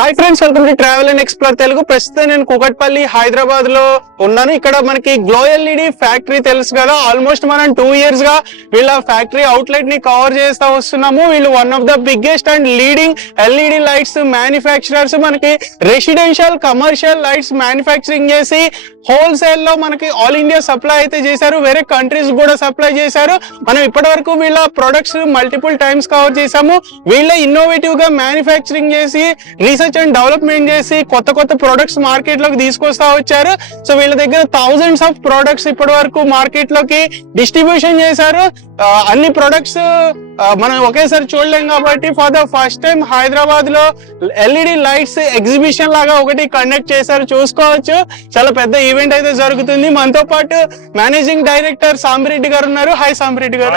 Hi friends, welcome to travel and explore Telugu. ప్రస్తుతం నేను కూకట్పల్లి హైదరాబాద్ లో ఉన్నాను. ఇక్కడ మనకి గ్లో ఎల్ఈడి ఫ్యాక్టరీ తెలుసు కదా. ఆల్మోస్ట్ మనం 2 years గా వీళ్ళ ఫ్యాక్టరీ అవుట్లెట్ ని కవర్ చేస్తా వస్తున్నాము. వీళ్ళు one of the biggest and leading LED lights manufacturers. మనకి రెసిడెన్షియల్ కమర్షియల్ లైట్స్ మ్యానుఫ్యాక్చరింగ్ చేసి హోల్సేల్ లో మనకి ఆల్ ఇండియా సప్లై అయితే చేశారు, వేరే కంట్రీస్ కూడా సప్లై చేశారు. మనం ఇప్పటి వరకు వీళ్ళ ప్రొడక్ట్స్ మల్టిపుల్ టైమ్స్ కవర్ చేసాము. వీళ్ళ ఇన్నోవేటివ్ గా మ్యానుఫ్యాక్చరింగ్ చేసి రీసెర్చ్ అండ్ డెవలప్మెంట్ చేసి కొత్త కొత్త ప్రొడక్ట్స్ మార్కెట్ లోకి తీసుకొస్తా వచ్చారు. సో వీళ్ళ దగ్గర థౌజండ్స్ ఆఫ్ ప్రొడక్ట్స్ ఇప్పటి వరకు మార్కెట్ లోకి డిస్ట్రిబ్యూషన్ చేశారు. అన్ని ప్రొడక్ట్స్ మనం ఒకేసారి చూడలేం కాబట్టి for the first time Hyderabad లో ఎల్ఈడి లైట్స్ ఎగ్జిబిషన్ లాగా ఒకటి కండక్ట్ చేశారు. చూసుకోవచ్చు, చాలా పెద్ద ఈవెంట్ అయితే జరుగుతుంది. మనతో పాటు మేనేజింగ్ డైరెక్టర్ సాంబిరెడ్డి గారు ఉన్నారు. హాయ్ సాంబిరెడ్డి గారు.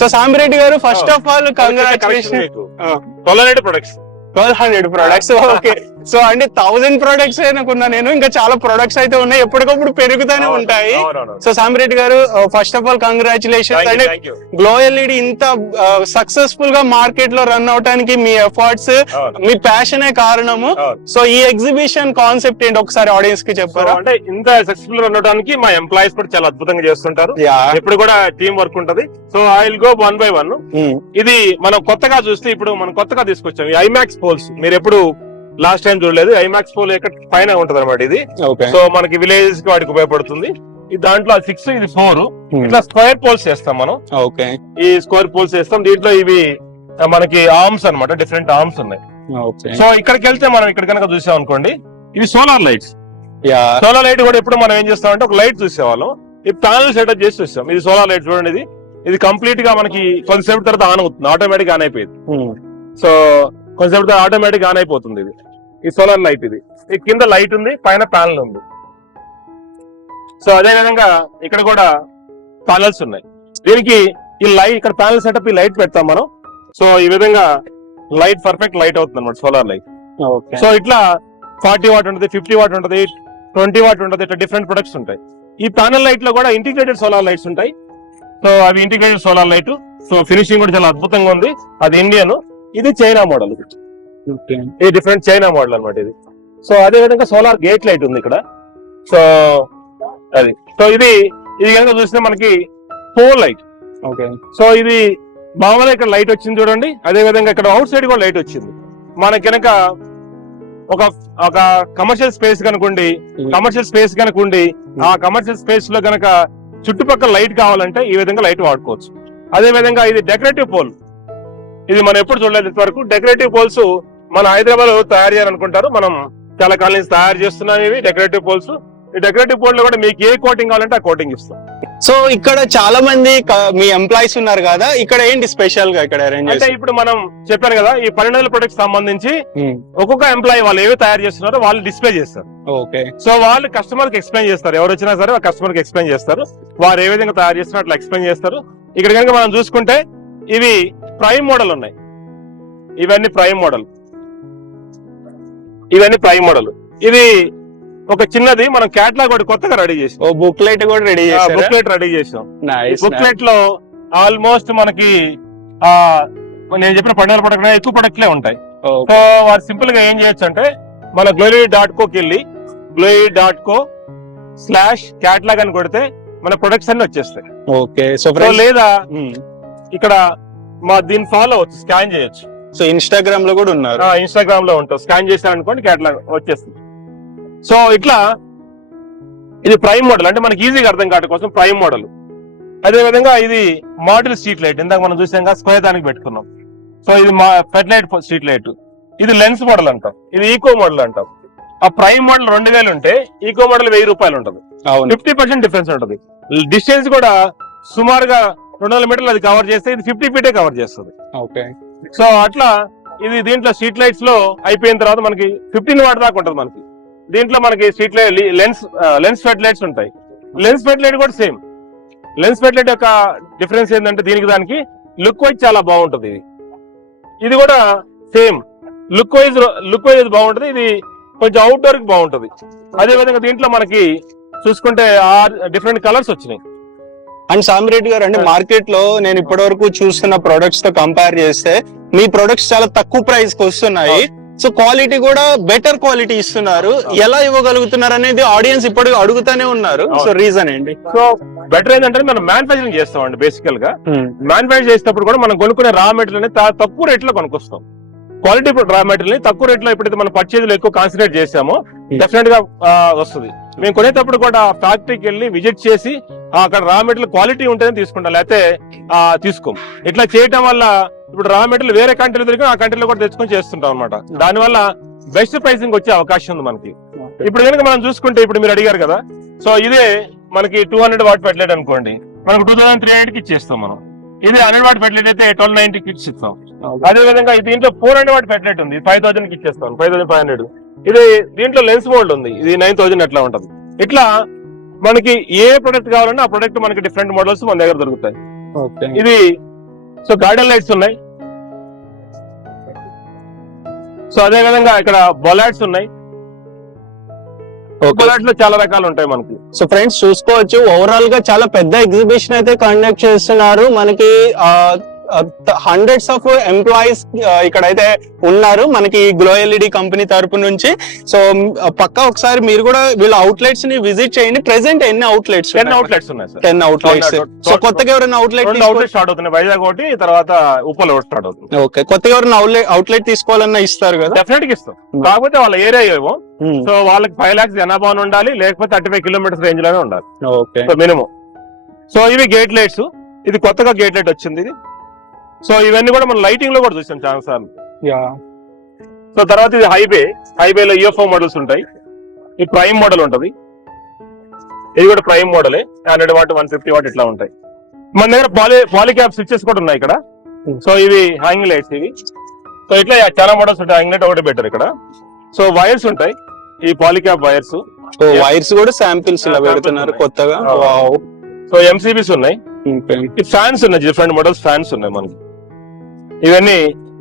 సో సాంబిరెడ్డి గారు, first of all congratulation. 1200 products. Okay, so అంటే 1000 ప్రొడక్ట్స్ అనుకున్నా నేను. ఇంకా చాలా ప్రొడక్ట్స్ అయితే ఉన్నాయి, ఎప్పటికప్పుడు పెరుగుతూనే ఉంటాయి. సో సాంబిరెడ్డి గారు, ఫస్ట్ ఆఫ్ ఆల్ కంగ్రాచులేషన్స్. అంటే గ్లో ఎల్ఈడి ఇంత సక్సెస్ఫుల్ గా మార్కెట్ లో రన్ అవడానికి మీ ఎఫర్ట్స్, మీ ప్యాషనే కారణము. సో ఈ ఎగ్జిబిషన్ కాన్సెప్ట్ ఏంటి ఒకసారి ఆడియన్స్ కి చెప్పారు? అంటే ఇంత సక్సెస్ఫుల్ గా ఉండడానికి మా ఎంప్లాయీస్ కూడా చాలా అద్భుతంగా చేస్తుంటారు. ఇప్పుడు కూడా టీం వర్క్ ఉంటది. So I will go 1 by 1. ఇది మనం కొత్తగా చూస్తే, ఇప్పుడు మనం కొత్తగా తీసుకొచ్చాం ఈ ఐమాక్స్ పోల్స్. మీరు ఎప్పుడు లాస్ట్ టైం చూడలేదు. ఐమాక్స్ పోల్ ఎక్కడ పైన ఉంటది అనమాట ఇది. సో మనకి విలేజెస్ కి వాటికి ఉపయోగపడుతుంది. దాంట్లో 6, ఇది 4. ఇట్లా స్క్వేర్ పోల్స్ చేస్తాం మనం. ఓకే, ఈ స్క్వేర్ పోల్స్ చేస్తాం. దీంట్లో ఇవి మనకి ఆర్మ్స్ అన్నమాట, డిఫరెంట్ ఆర్మ్స్ ఉన్నాయి. సో ఇక్కడికి వెళ్తే మనం ఇక్కడ కనుక చూసాం అనుకోండి, ఇవి సోలార్ లైట్స్. సోలార్ లైట్ కూడా ఎప్పుడు మనం ఏం చేస్తాం అంటే, ఒక లైట్ చూసేవాళ్ళం, ఈ ప్యానల్ సెటప్ చేసి చూస్తాం. ఇది సోలార్ లైట్ చూడండి. ఇది కంప్లీట్ గా మనకి కొంతసేపు తర్వాత ఆన్ అవుతుంది, ఆటోమేటిక్ ఆన్ అయిపోయింది. సో కొంతసేపు తర్వాత ఆటోమేటిక్ ఆన్ అయిపోతుంది. ఇది ఈ సోలార్ లైట్. ఇది కింద లైట్ ఉంది, పైన ప్యానల్ ఉంది. సో అదే విధంగా ఇక్కడ కూడా ప్యానల్స్ ఉన్నాయి. దీనికి ఈ లైట్, ఇక్కడ ప్యానల్ సెటప్, ఈ లైట్ పెడతాం మనం. సో ఈ విధంగా లైట్ పర్ఫెక్ట్ లైట్ అవుతుంది అనమాట, సోలార్ లైట్. సో ఇట్లా 40 watt ఉంటుంది, 50 watt ఉంటుంది, 20 watt ఉంటుంది. ఇట్లా డిఫరెంట్ ప్రొడక్ట్స్ ఉంటాయి. ఈ ప్యానల్ లైట్ లో కూడా ఇంటిగ్రేటెడ్ సోలార్ లైట్స్ ఉంటాయి. సో అవి integrated solar light. So finishing కూడా చాలా అద్భుతంగా ఉంది. అది ఇండియన్, ఇది చైనా మోడల్. ఇది డిఫరెంట్ చైనా మోడల్ అనమాట ఇది. సో అదే విధంగా సోలార్ గేట్ లైట్ ఉంది ఇక్కడ. సో అది, సో ఇది కనుక చూస్తే మనకి పోల్ లైట్. ఓకే, సో ఇది మామూలుగా ఇక్కడ లైట్ వచ్చింది చూడండి. అదే విధంగా ఇక్కడ అవుట్ సైడ్ కూడా లైట్ వచ్చింది. మనకి కనుక ఒక కమర్షియల్ స్పేస్ కనుకోండి, ఆ కమర్షియల్ స్పేస్ లో కనుక చుట్టుపక్కల లైట్ కావాలంటే ఈ విధంగా లైట్ వాడుకోవచ్చు. అదే విధంగా ఇది డెకరేటివ్ పోల్. ఇది మనం ఎప్పుడు చూడలేదు ఇంతవరకు. డెకరేటివ్ పోల్స్ మన హైదరాబాద్ లో తయారు చేయాలనుకుంటారు. మనం చాలా కాలం నుంచి తయారు చేస్తున్నాం ఇవి డెకరేటివ్ పోల్స్. ఈ డెకరేటివ్ పోల్ లో కూడా మీకు ఏ కోటింగ్ కావాలంటే ఆ కోటింగ్ ఇస్తాం. సో ఇక్కడ చాలా మంది మీ ఎంప్లాయీస్ ఉన్నారు కదా, ఇక్కడ ఏంటి స్పెషల్ గా ఇక్కడ అరేంజ్ అంటే, ఇప్పుడు మనం చెప్పాను కదా, ఈ 1200 ప్రొడక్ట్స్ సంబంధించి ఒక్కొక్క ఎంప్లాయీ వాళ్ళు ఏవి తయారు చేస్తున్నారో వాళ్ళు డిస్ప్లే చేస్తారు. ఓకే, సో వాళ్ళు కస్టమర్ కి ఎక్స్ప్లెయిన్ చేస్తారు. ఎవరు వచ్చినా సరే కస్టమర్ కి ఎక్స్ప్లెయిన్ చేస్తారు. వారు ఏ విధంగా తయారు చేస్తున్నారు అట్లా ఎక్స్ప్లెయిన్ చేస్తారు. ఇక్కడ కనుక మనం చూసుకుంటే ఇవి ప్రైమ్ మోడల్ ఉన్నాయి. ఇవన్నీ ప్రైమ్ మోడల్. ఇది ఒక చిన్నది మనం క్యాట్లాగ్ కూడా కొత్తగా రెడీ చేసాం. బుక్లెట్ కూడా రెడీ చేసాం. బుక్లెట్ లో ఆల్మోస్ట్ మనకి నేను చెప్పిన 1200 ప్రొడక్ట్ ఎక్కువ ప్రొడక్ట్లే ఉంటాయి. సో వారు సింపుల్ గా ఏం చేయొచ్చు అంటే, మన glory.co వెళ్ళి glory.co/catalog అని కొడితే మన ప్రొడక్ట్స్ అన్ని వచ్చేస్తాయి. ఓకే, సో లేదా ఇక్కడ దీన్ని ఫాలో అవచ్చు, స్కాన్ చేయొచ్చు. సో ఇన్స్టాగ్రామ్ లో కూడా ఉన్నారు. ఇన్స్టాగ్రామ్ లో ఉంటాం. స్కాన్ చేశారనుకోండి క్యాటలాగ్ వచ్చేస్తుంది. సో ఇట్లా ఇది ప్రైమ్ మోడల్, అంటే మనకి ఈజీగా అర్థం కావడం కోసం ప్రైమ్ మోడల్. అదే విధంగా ఇది మోడల్ స్ట్రీట్ లైట్. ఇందాక మనం చూసాం స్క్వేర్ దానికి పెట్టుకున్నాం. సో ఇది ఫెడ్ లైట్ స్ట్రీట్ లైట్. ఇది లెన్స్ మోడల్ అంటాం, ఇది ఈకో మోడల్ అంటాం. ఆ ప్రైమ్ మోడల్ 2000 ఉంటే ఈకో మోడల్ 1000 రూపాయలు ఉంటుంది. 50% డిఫరెన్స్ ఉంటుంది. డిస్టెన్స్ కూడా సుమారుగా 200 మీటర్లు అది కవర్ చేస్తే ఇది 50 feet కవర్ చేస్తుంది. ఓకే, సో అట్లా ఇది దీంట్లో స్ట్రీట్ లైట్స్ లో అయిపోయిన తర్వాత మనకి 15 watt దాకా ఉంటుంది. మనకి దీంట్లో మనకి street light lens fed lights ఉంటాయి. లెన్స్ ఫెడ్ లైట్ కూడా సేమ్. లెన్స్ ఫెడ్ లైట్ యొక్క డిఫరెన్స్ ఏంటంటే, దానికి లుక్ వైజ్ చాలా బాగుంటుంది. ఇది కూడా సేమ్ లుక్ వైజ్ బాగుంటుంది. ఇది కొంచెం అవుట్డోర్ కి బాగుంటుంది. అదే విధంగా దీంట్లో మనకి చూసుకుంటే 6 డిఫరెంట్ కలర్స్ వచ్చినాయి. అండ్ సామిరెడ్డి గారు, అంటే మార్కెట్ లో నేను ఇప్పటి వరకు చూస్తున్న ప్రొడక్ట్స్ తో కంపేర్ చేస్తే మీ ప్రొడక్ట్స్ చాలా తక్కువ ప్రైస్ కి వస్తున్నాయి. సో క్వాలిటీ కూడా బెటర్ క్వాలిటీ ఇస్తున్నారు. ఎలా ఇవ్వగలుగుతున్నారు అనేది ఆడియన్స్ ఇప్పుడు అడుగుతానే ఉన్నారు. సో రీజన్ ఏంటి? సో బెటర్ ఏంటంటే మనం మ్యానుఫాక్చరింగ్ చేస్తామండి. బేసికల్ గా మ్యానుఫాక్చర్ చేసేటప్పుడు కూడా మనం కొనుక్కునే రా మెటీరియల్ ని తక్కువ రేట్ లో కొనుక్కొస్తాం. క్వాలిటీ రా మెటీరియల్ ని తక్కువ రేట్ లో ఎప్పుడైతే మనం పర్చేజ్ లో ఎక్కువ కాన్సన్ట్రేట్ చేసామో డెఫినెట్ గా వస్తుంది. మేము కొనేటప్పుడు కూడా ఫ్యాక్టరీకి వెళ్ళి విజిట్ చేసి అక్కడ రా మెటీరియల్ క్వాలిటీ ఉంటేనే తీసుకుంటాం, లేకపోతే తీసుకోం. ఇట్లా చేయటం వల్ల ఇప్పుడు రా మెటీరియల్ వేరే కంట్రీలో దొరికి ఆ కంట్రీలో కూడా తెచ్చుకొని చేస్తుంటాం అనమాట. దానివల్ల బెస్ట్ ప్రైసింగ్ వచ్చే అవకాశం ఉంది మనకి. ఇప్పుడు కనుక మనం చూసుకుంటే, ఇప్పుడు మీరు అడిగారు కదా, సో ఇదే మనకి 200 వాట్ పెట్టలేడు అనుకోండి, మనకు 2300 కి ఇచ్చేస్తాం మనం. ఇది 100 వాట్ పెట్టలేట్ అయితే 1290 కి ఇచ్చిస్తాం. అదే విధంగా దీంట్లో 400 వాట్ పెట్టలేట్ ఉంది, 5000 కి ఇచ్చేస్తాం, 5500. ఇది దీంట్లో లెన్స్ మోల్డ్ ఉంది, ఇది 9000 అట్లా ఉంటది. ఇట్లా మనకి ఏ ప్రొడక్ట్ కావాలన్నా ఆ ప్రొడక్ట్ మనకి డిఫరెంట్ మోడల్స్ మన దగ్గర దొరుకుతాయి. ఇది సో గార్డెన్ లైట్స్ ఉన్నాయి. సో అదే విధంగా ఇక్కడ బొలాట్స్ ఉన్నాయి. బొలాట్స్ లో చాలా రకాలు ఉంటాయి మనకి. సో ఫ్రెండ్స్ చూసుకోవచ్చు, ఓవరాల్ గా చాలా పెద్ద ఎగ్జిబిషన్ అయితే కండక్ట్ చేస్తున్నారు. మనకి హండ్రెడ్స్ ఆఫ్ ఎంప్లాయీస్ ఇక్కడైతే ఉన్నారు మనకి గ్లో ఎల్ఈడి కంపెనీ తరపు నుంచి. సో పక్కా ఒకసారి మీరు కూడా వీళ్ళ అవుట్లెట్స్ ని విజిట్ చేయండి. ప్రెసెంట్ ఎన్ని అవుట్లెట్స్? 10 అవుట్లెట్స్ ఉన్నాయి సార్. 10 అవుట్లెట్స్. సో కొత్తగా ఎవరైనా అవుట్లెట్ స్టార్ట్ అవుతుంది, వైజాగ్ ఒకటి, తర్వాత ఉప్పల్ ఒకటి స్టార్ట్ అవుతుంది. ఓకే, కొత్తగా ఎవరైనా అవుట్లెట్ తీసుకోవాలన్నా ఇస్తారు కదా? డెఫినెట్ గా ఇస్తాం. కాకపోతే వాళ్ళ ఏరియా ఏమో, సో వాళ్ళకి 5 lakhs జనాభా ఉండాలి, లేకపోతే 35 kilometers రేంజ్ లోనే ఉండాలి. Okay, minimum. సో ఇవి గేట్ లైట్స్. ఇది కొత్తగా గేట్ లైట్ వచ్చింది ఇది. సో ఇవన్నీ కూడా మనం లైటింగ్ లో కూడా చూసాం చాలా సార్లు. సో తర్వాత ఇది హైవేలో యూఎఫ్ఓ మోడల్స్ ఉంటాయి. ఈ ప్రైమ్ మోడల్ ఉంటది, ఇది కూడా ప్రైమ్ మోడలే. 100 వాట్ 150 వాట్ ఇట్లా ఉంటాయి. మన దగ్గర పాలిక్యాప్ స్విచెస్ కూడా ఉన్నాయి ఇక్కడ. సో ఇవి హ్యాంగింగ్ లైట్స్ ఇవి. సో ఇట్లా చాలా మోడల్స్ ఉంటాయి. హ్యాంగింగ్ లైట్ ఒకటి బెటర్ ఇక్కడ. సో వైర్స్ ఉంటాయి, ఈ పాలిక్యాప్ వైర్స్. వైర్స్ కూడా శాంపిల్స్ ఇలా పెడుతున్నారు కొత్తగా. సో ఎంసీబీస్ ఉన్నాయి. ఫ్యాన్స్ ఉన్నాయి, డిఫరెంట్ మోడల్స్ ఫ్యాన్స్ ఉన్నాయి మనకి. ఇవన్నీ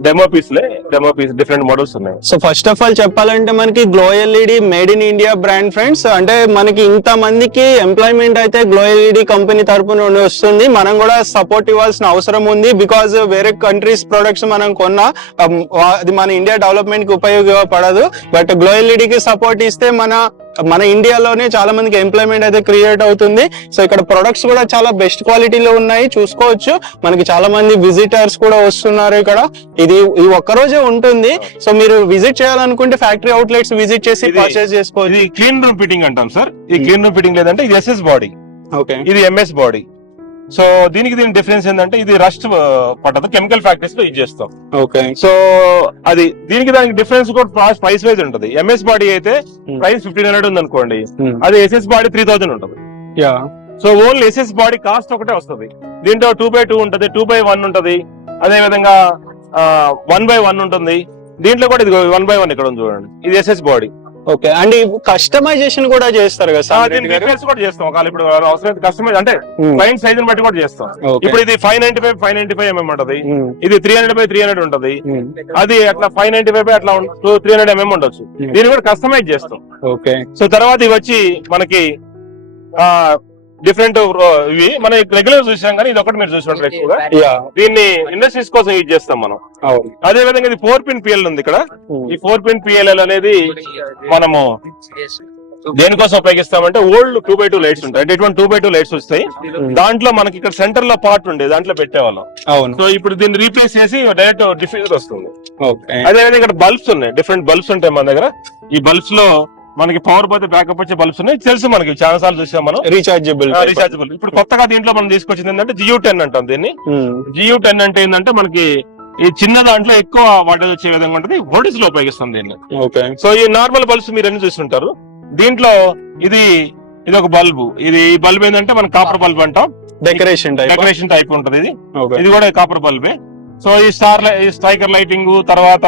డెమో పీస్ డిఫరెంట్ మోడల్స్ ఉన్నాయి. సో ఫస్ట్ ఆఫ్ ఆల్ చెప్పాలంటే మనకి glow LED made in India brand friends. అంటే మనకి ఇంత మందికి ఎంప్లాయ్మెంట్ అయితే గ్లో ఎల్ఈడి కంపెనీ తరపున వస్తుంది. మనం కూడా సపోర్ట్ ఇవ్వాల్సిన అవసరం ఉంది. బికాజ్ వేరే కంట్రీస్ ప్రొడక్ట్స్ మనం కొన్నా అది మన ఇండియా డెవలప్మెంట్ కి ఉపయోగపడదు. బట్ గ్లో ఎల్ఈడికి సపోర్ట్ ఇస్తే మన ఇండియాలోనే చాలా మందికి ఎంప్లాయ్మెంట్ అయితే క్రియేట్ అవుతుంది. సో ఇక్కడ ప్రొడక్ట్స్ కూడా చాలా బెస్ట్ క్వాలిటీలో ఉన్నాయి, చూసుకోవచ్చు. మనకి చాలా మంది విజిటర్స్ కూడా వస్తున్నారు ఇక్కడ. ఇది ఒక్కరోజే ఉంటుంది. సో మీరు విజిట్ చేయాలనుకుంటే ఫ్యాక్టరీ అవుట్లెట్స్ విజిట్ చేసి పర్చేస్ చేసుకోవచ్చు. ఇది క్లీన్ రూమ్ ఫిట్టింగ్ అంటాం సార్. ఈ క్లీన్ రూమ్ ఫిట్టింగ్ లేదంటే ఇది ఎస్ఎస్ బాడీ, ఓకే, ఇది ఎంఎస్ బాడీ. సో దీనికి డిఫరెన్స్ ఏంటంటే ఇది రస్ట్ పట్టదు, కెమికల్ ఫ్యాక్టరీస్ లో యూజ్ చేస్తాం. ఓకే, సో అది దానికి డిఫరెన్స్ కూడా ప్రైస్ వైజ్ ఉంటది. ఎంఎస్ బాడీ అయితే ప్రైస్ 1500 ఉంది అనుకోండి, అది ఎస్ఎస్ బాడీ 3000 ఉంటది. So only SS body cost ఒకటే వస్తుంది. దీంట్లో 2x2 ఉంటది, 2x1 ఉంటది, అదే విధంగా 1x1 ఉంటుంది. దీంట్లో కూడా ఇది 1x1 ఇక్కడ ఉంది చూడండి, ఇది SS body. Okay, and customisation కూడా చేస్తారు కదా సార్? కూడా చేస్తాం. ఇప్పుడు అవసరం కస్టమైజ్ అంటే క్లయింట్ సైజ్ బట్టి కూడా చేస్తాం. ఇప్పుడు ఇది 595 mm ఉంటది, ఇది 300x300 ఉంటది, అది అట్లా 595 అట్లా 300 mm ఉండొచ్చు. దీన్ని కూడా కస్టమైజ్ చేస్తాం. ఓకే, సో తర్వాత ఇవి వచ్చి మనకి డిఫరెంట్ ఇవి మనం రెగ్యులర్ చూసాం, కానీ ఇది ఒకటి మీరు చూసినట్టు ఎక్కువగా దీన్ని ఇండస్ట్రీస్ కోసం యూజ్ చేస్తాం మనం. అదే విధంగా ఇది 4-pin PLL ఉంది ఇక్కడ. ఈ 4-pin PLL అనేది మనము దేనికోసం ఉపయోగిస్తామంటే ఓల్డ్ 2x2 లైట్స్ ఉంటాయి. అంటే ఇటువంటి 2x2 లైట్స్ వస్తాయి. దాంట్లో మనకి ఇక్కడ సెంటర్ లో పార్ట్ ఉండేది, దాంట్లో పెట్టేవాళ్ళం. సో ఇప్పుడు దీన్ని రీప్లేస్ చేసి డైరెక్ట్ డిఫ్యూజర్ వస్తుంది. అదే విధంగా ఇక్కడ బల్బ్స్ ఉన్నాయి, డిఫరెంట్ బల్బ్స్ ఉంటాయి మన దగ్గర. ఈ బల్బ్స్ లో మనకి పవర్ పోతే బ్యాకప్ వచ్చే బల్బ్స్ ఉన్నాయి, తెలుసు మనకి, చాలా సార్లు చూసాం మనం. రీఛార్జబుల్. ఇప్పుడు కొత్తగా దీంట్లో మనం తీసుకొచ్చింది ఏంటంటే GU10 అంటాం దీన్ని. GU10 అంటే ఏంటంటే మనకి ఈ చిన్న దాంట్లో ఎక్కువ వాటేజ్ వచ్చే విధంగా ఉంటుంది, వోల్టేజ్ లో ఉపయోగిస్తాం దీన్ని. సో ఈ నార్మల్ బల్బ్స్ మీరు అన్ని చూస్తుంటారు. దీంట్లో ఇది ఒక బల్బు. ఈ బల్బ్ ఏంటంటే మనం కాపర్ బల్బ్ అంటాం, డెకరేషన్ టైప్ ఉంటుంది. ఇది కూడా కాపర్ బల్బే. సో ఈ స్ట్రైకర్ లైటింగ్ తర్వాత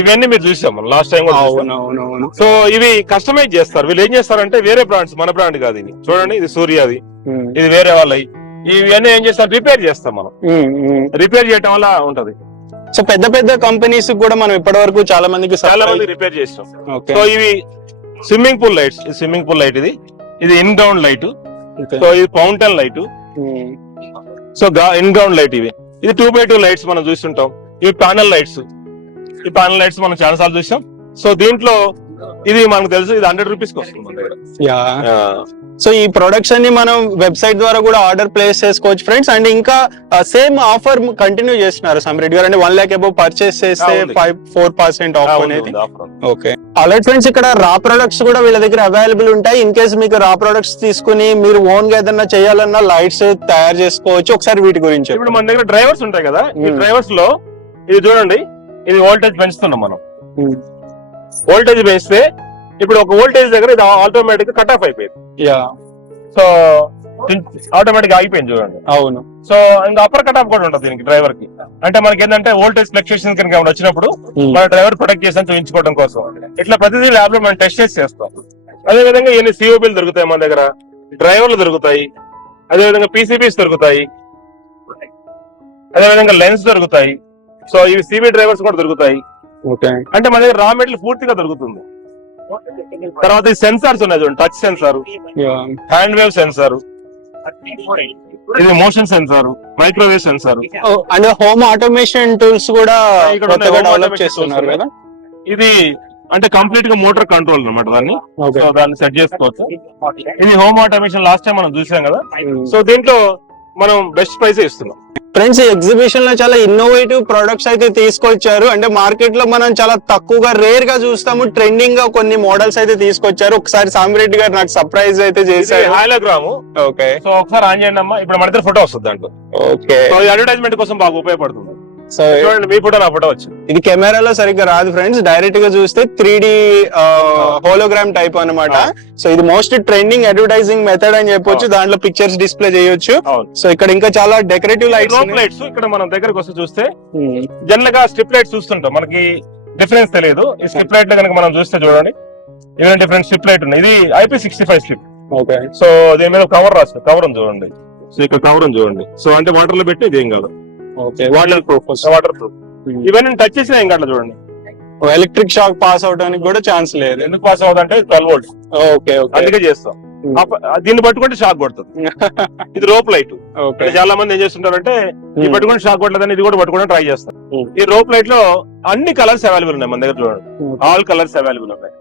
ఇవన్నీ మీరు చూసాం మనం లాస్ట్ టైం కూడా. సో ఇవి కస్టమైజ్ చేస్తారు. వీళ్ళు ఏం చేస్తారంటే వేరే బ్రాండ్స్, మన బ్రాండ్ కాదు ఇది. చూడండి, ఇది సూర్యది, ఇది వేరే వాళ్ళవి. ఇవన్నీ ఏం చేస్తారు, రిపేర్ చేస్తాం మనం. రిపేర్ చేయడం వల్ల ఉంటది. సో పెద్ద పెద్ద కంపెనీస్ కూడా మనం ఇప్పటి వరకు చాలా మంది రిపేర్ చేస్తాం. సో ఇవి swimming pool lights. Swimming pool light ఇది ఇన్ గ్రౌండ్ లైట్. సో ఇది fountain light. So in ground light ఇది 2x2 లైట్స్ మనం చూస్తుంటాం. ఇవి ప్యానల్ లైట్స్. ఈ ప్యానల్ లైట్స్ మనం చాలా సార్లు చూసాం. సో దీంట్లో ఇది మనకు తెలుసు, ఇది 100 రూపీస్ కి వస్తుంది మన దగ్గర. సో ఈ ప్రొడక్ట్స్ అన్ని మనం వెబ్సైట్ ద్వారా కూడా ఆర్డర్ ప్లేస్ చేసుకోవచ్చు ఫ్రెండ్స్. అండ్ ఇంకా సేమ్ ఆఫర్ కంటిన్యూ చేస్తున్నారు సమ్రెడ్డి గారు, అంటే 1 lakh అబౌవ్ పర్చేస్ చేస్తే 4% ఆఫ్ అనేది. ఓకే, ఆల్రెడీ ఫ్రెండ్స్ ఇక్కడ రా ప్రొడక్ట్స్ కూడా వీళ్ళ దగ్గర అవైలబుల్ ఉంటాయి. ఇన్ కేసు మీకు రా ప్రొడక్ట్స్ తీసుకుని మీరు ఓన్ గా ఏదన్నా చేయాలన్నా లైట్స్ తయారు చేసుకోవచ్చు. ఒకసారి వీటి గురించి ఇప్పుడు మన దగ్గర డ్రైవర్స్ ఉంటాయి కదా, ఈ డ్రైవర్స్ లో ఇది చూడండి, ఇది వోల్టేజ్ పెంచుతున్నాం మనం. వోల్టేజ్ పెంచితే ఇప్పుడు ఒక వోల్టేజ్ దగ్గర ఇది ఆటోమేటిక్ కట్ ఆఫ్ అయిపోయింది. సో ఆటోమేటిక్ ఆగిపోయింది చూడండి. అవును. సో ఇంకా అప్పర్ కట్ ఆఫ్ కూడా ఉంటుంది దీనికి డ్రైవర్ కి. అంటే మనకి ఏంటంటే వోల్టేజ్ ఫ్లక్చుయేషన్ కనుక ఏమైనా వచ్చినప్పుడు మన డ్రైవర్ ప్రొటెక్ట్ చేసి చూపించుకోవడం కోసం ఇట్లా ప్రతిదీ ల్యాబ్ లో మనం టెస్ట్ చేసి చేస్తాం. అదే విధంగా ఇవన్నీ సిఓబీలు దొరుకుతాయి మన దగ్గర, డ్రైవర్లు దొరుకుతాయి, అదే విధంగా పీసీబీస్ దొరుకుతాయి, అదే విధంగా లెన్స్ దొరుకుతాయి. సో ఇవి సిబి డ్రైవర్స్ కూడా దొరుకుతాయి. అంటే మన దగ్గర రా మెటీరియల్ పూర్తిగా దొరుకుతుంది. తర్వాత ఈ సెన్సార్స్ ఉన్నాయి చూడండి, touch sensor, hand wave sensor, ఇది motion sensor, microwave sensor, and home automation tools కూడా డెవలప్ చేస్తున్నారు కదా. ఇది అంటే కంప్లీట్ గా మోటార్ కంట్రోల్ అనమాట, దాన్ని సెట్ చేసుకోవచ్చు. ఇది హోమ్ ఆటోమేషన్ లాస్ట్ టైం మనం చూసాం కదా. సో దీంట్లో మనం బెస్ట్ ప్రైస్ ఇస్తున్నాం ఫ్రెండ్స్. ఈ ఎగ్జిబిషన్ లో చాలా ఇన్నోవేటివ్ ప్రొడక్ట్స్ అయితే తీసుకొచ్చారు. అంటే మార్కెట్ లో మనం చాలా తక్కువగా రేర్ గా చూస్తాము, ట్రెండింగ్ గా కొన్ని మోడల్స్ అయితే తీసుకొచ్చారు. ఒకసారి సామిరెడ్డి గారు నాకు సర్ప్రైజ్ అయితే చేశారు. హాలోగ్రామ్. ఓకే, సో ఒకసారి ఆన్ చేయండి అమ్మా. ఇప్పుడు మన దగ్గర ఫోటో వస్తుంది దాంట్లో. ఓకే, సో అడ్వర్టైజ్మెంట్ కోసం బాగా ఉపయోగపడుతుంది. సో చూడండి, మీ ఫోటో నా ఫోటో వచ్చింది. ఇది కెమెరాలో సరిగ్గా రాదు ఫ్రెండ్స్, డైరెక్ట్ గా చూస్తే 3D హోలోగ్రామ్ టైప్ అన్నమాట. సో ఇది మోస్ట్ ట్రెండింగ్ అడ్వర్టైజింగ్ మెథడ్ అని చెప్పొచ్చు. దాంట్లో పిక్చర్స్ డిస్ప్లే చేయొచ్చు. సో ఇక్కడ ఇంకా చాలా డెకరేటివ్ లైట్స్ ఇక్కడ మనం దగ్గరకు వస్తే చూస్తే జనరల్ గా స్ట్రిప్ లైట్స్ చూస్తుంటాం, మనకి డిఫరెన్స్ తెలియదు. ఈ స్ట్రిప్ లైట్ కనుక మనం చూస్తే చూడండి, ఇవన్నీ డిఫరెంట్ స్ట్రిప్ లైట్ ఉన్నాయి. ఇది IP65 స్ట్రిప్. ఓకే, సో దీని మీద కవర్ రాస్తుంది, కవర్ ఉంది చూడండి. సో ఇక్కడ కవర్ ఉంది చూడండి. సో అంటే వాటర్ లో పెట్టి ఇదేం కాదు, వాటర్ ప్రూఫ్. ఇవన్నీ టచ్ చేసిన ఏం కాదు చూడండి. ఎలక్ట్రిక్ షాక్ పాస్ అవడానికి కూడా ఛాన్స్ లేదు. ఎందుకు పాస్ అవుతుందంటే 12 volts. ఓకే, అందుకే చేస్తాం. దీన్ని పట్టుకుంటే షాక్ కొడుతుంది. ఇది రోప్ లైట్. చాలా మంది ఏం చేస్తుంటారంటే ఇది పట్టుకుంటే షాక్ కొట్టలేదని ఇది కూడా పట్టుకోవడం ట్రై చేస్తారు. ఈ రోప్ లైట్ లో అన్ని కలర్స్ అవైలబుల్ ఉన్నాయి మన దగ్గర చూడండి, ఆల్ కలర్స్ అవైలబుల్ ఉన్నాయి.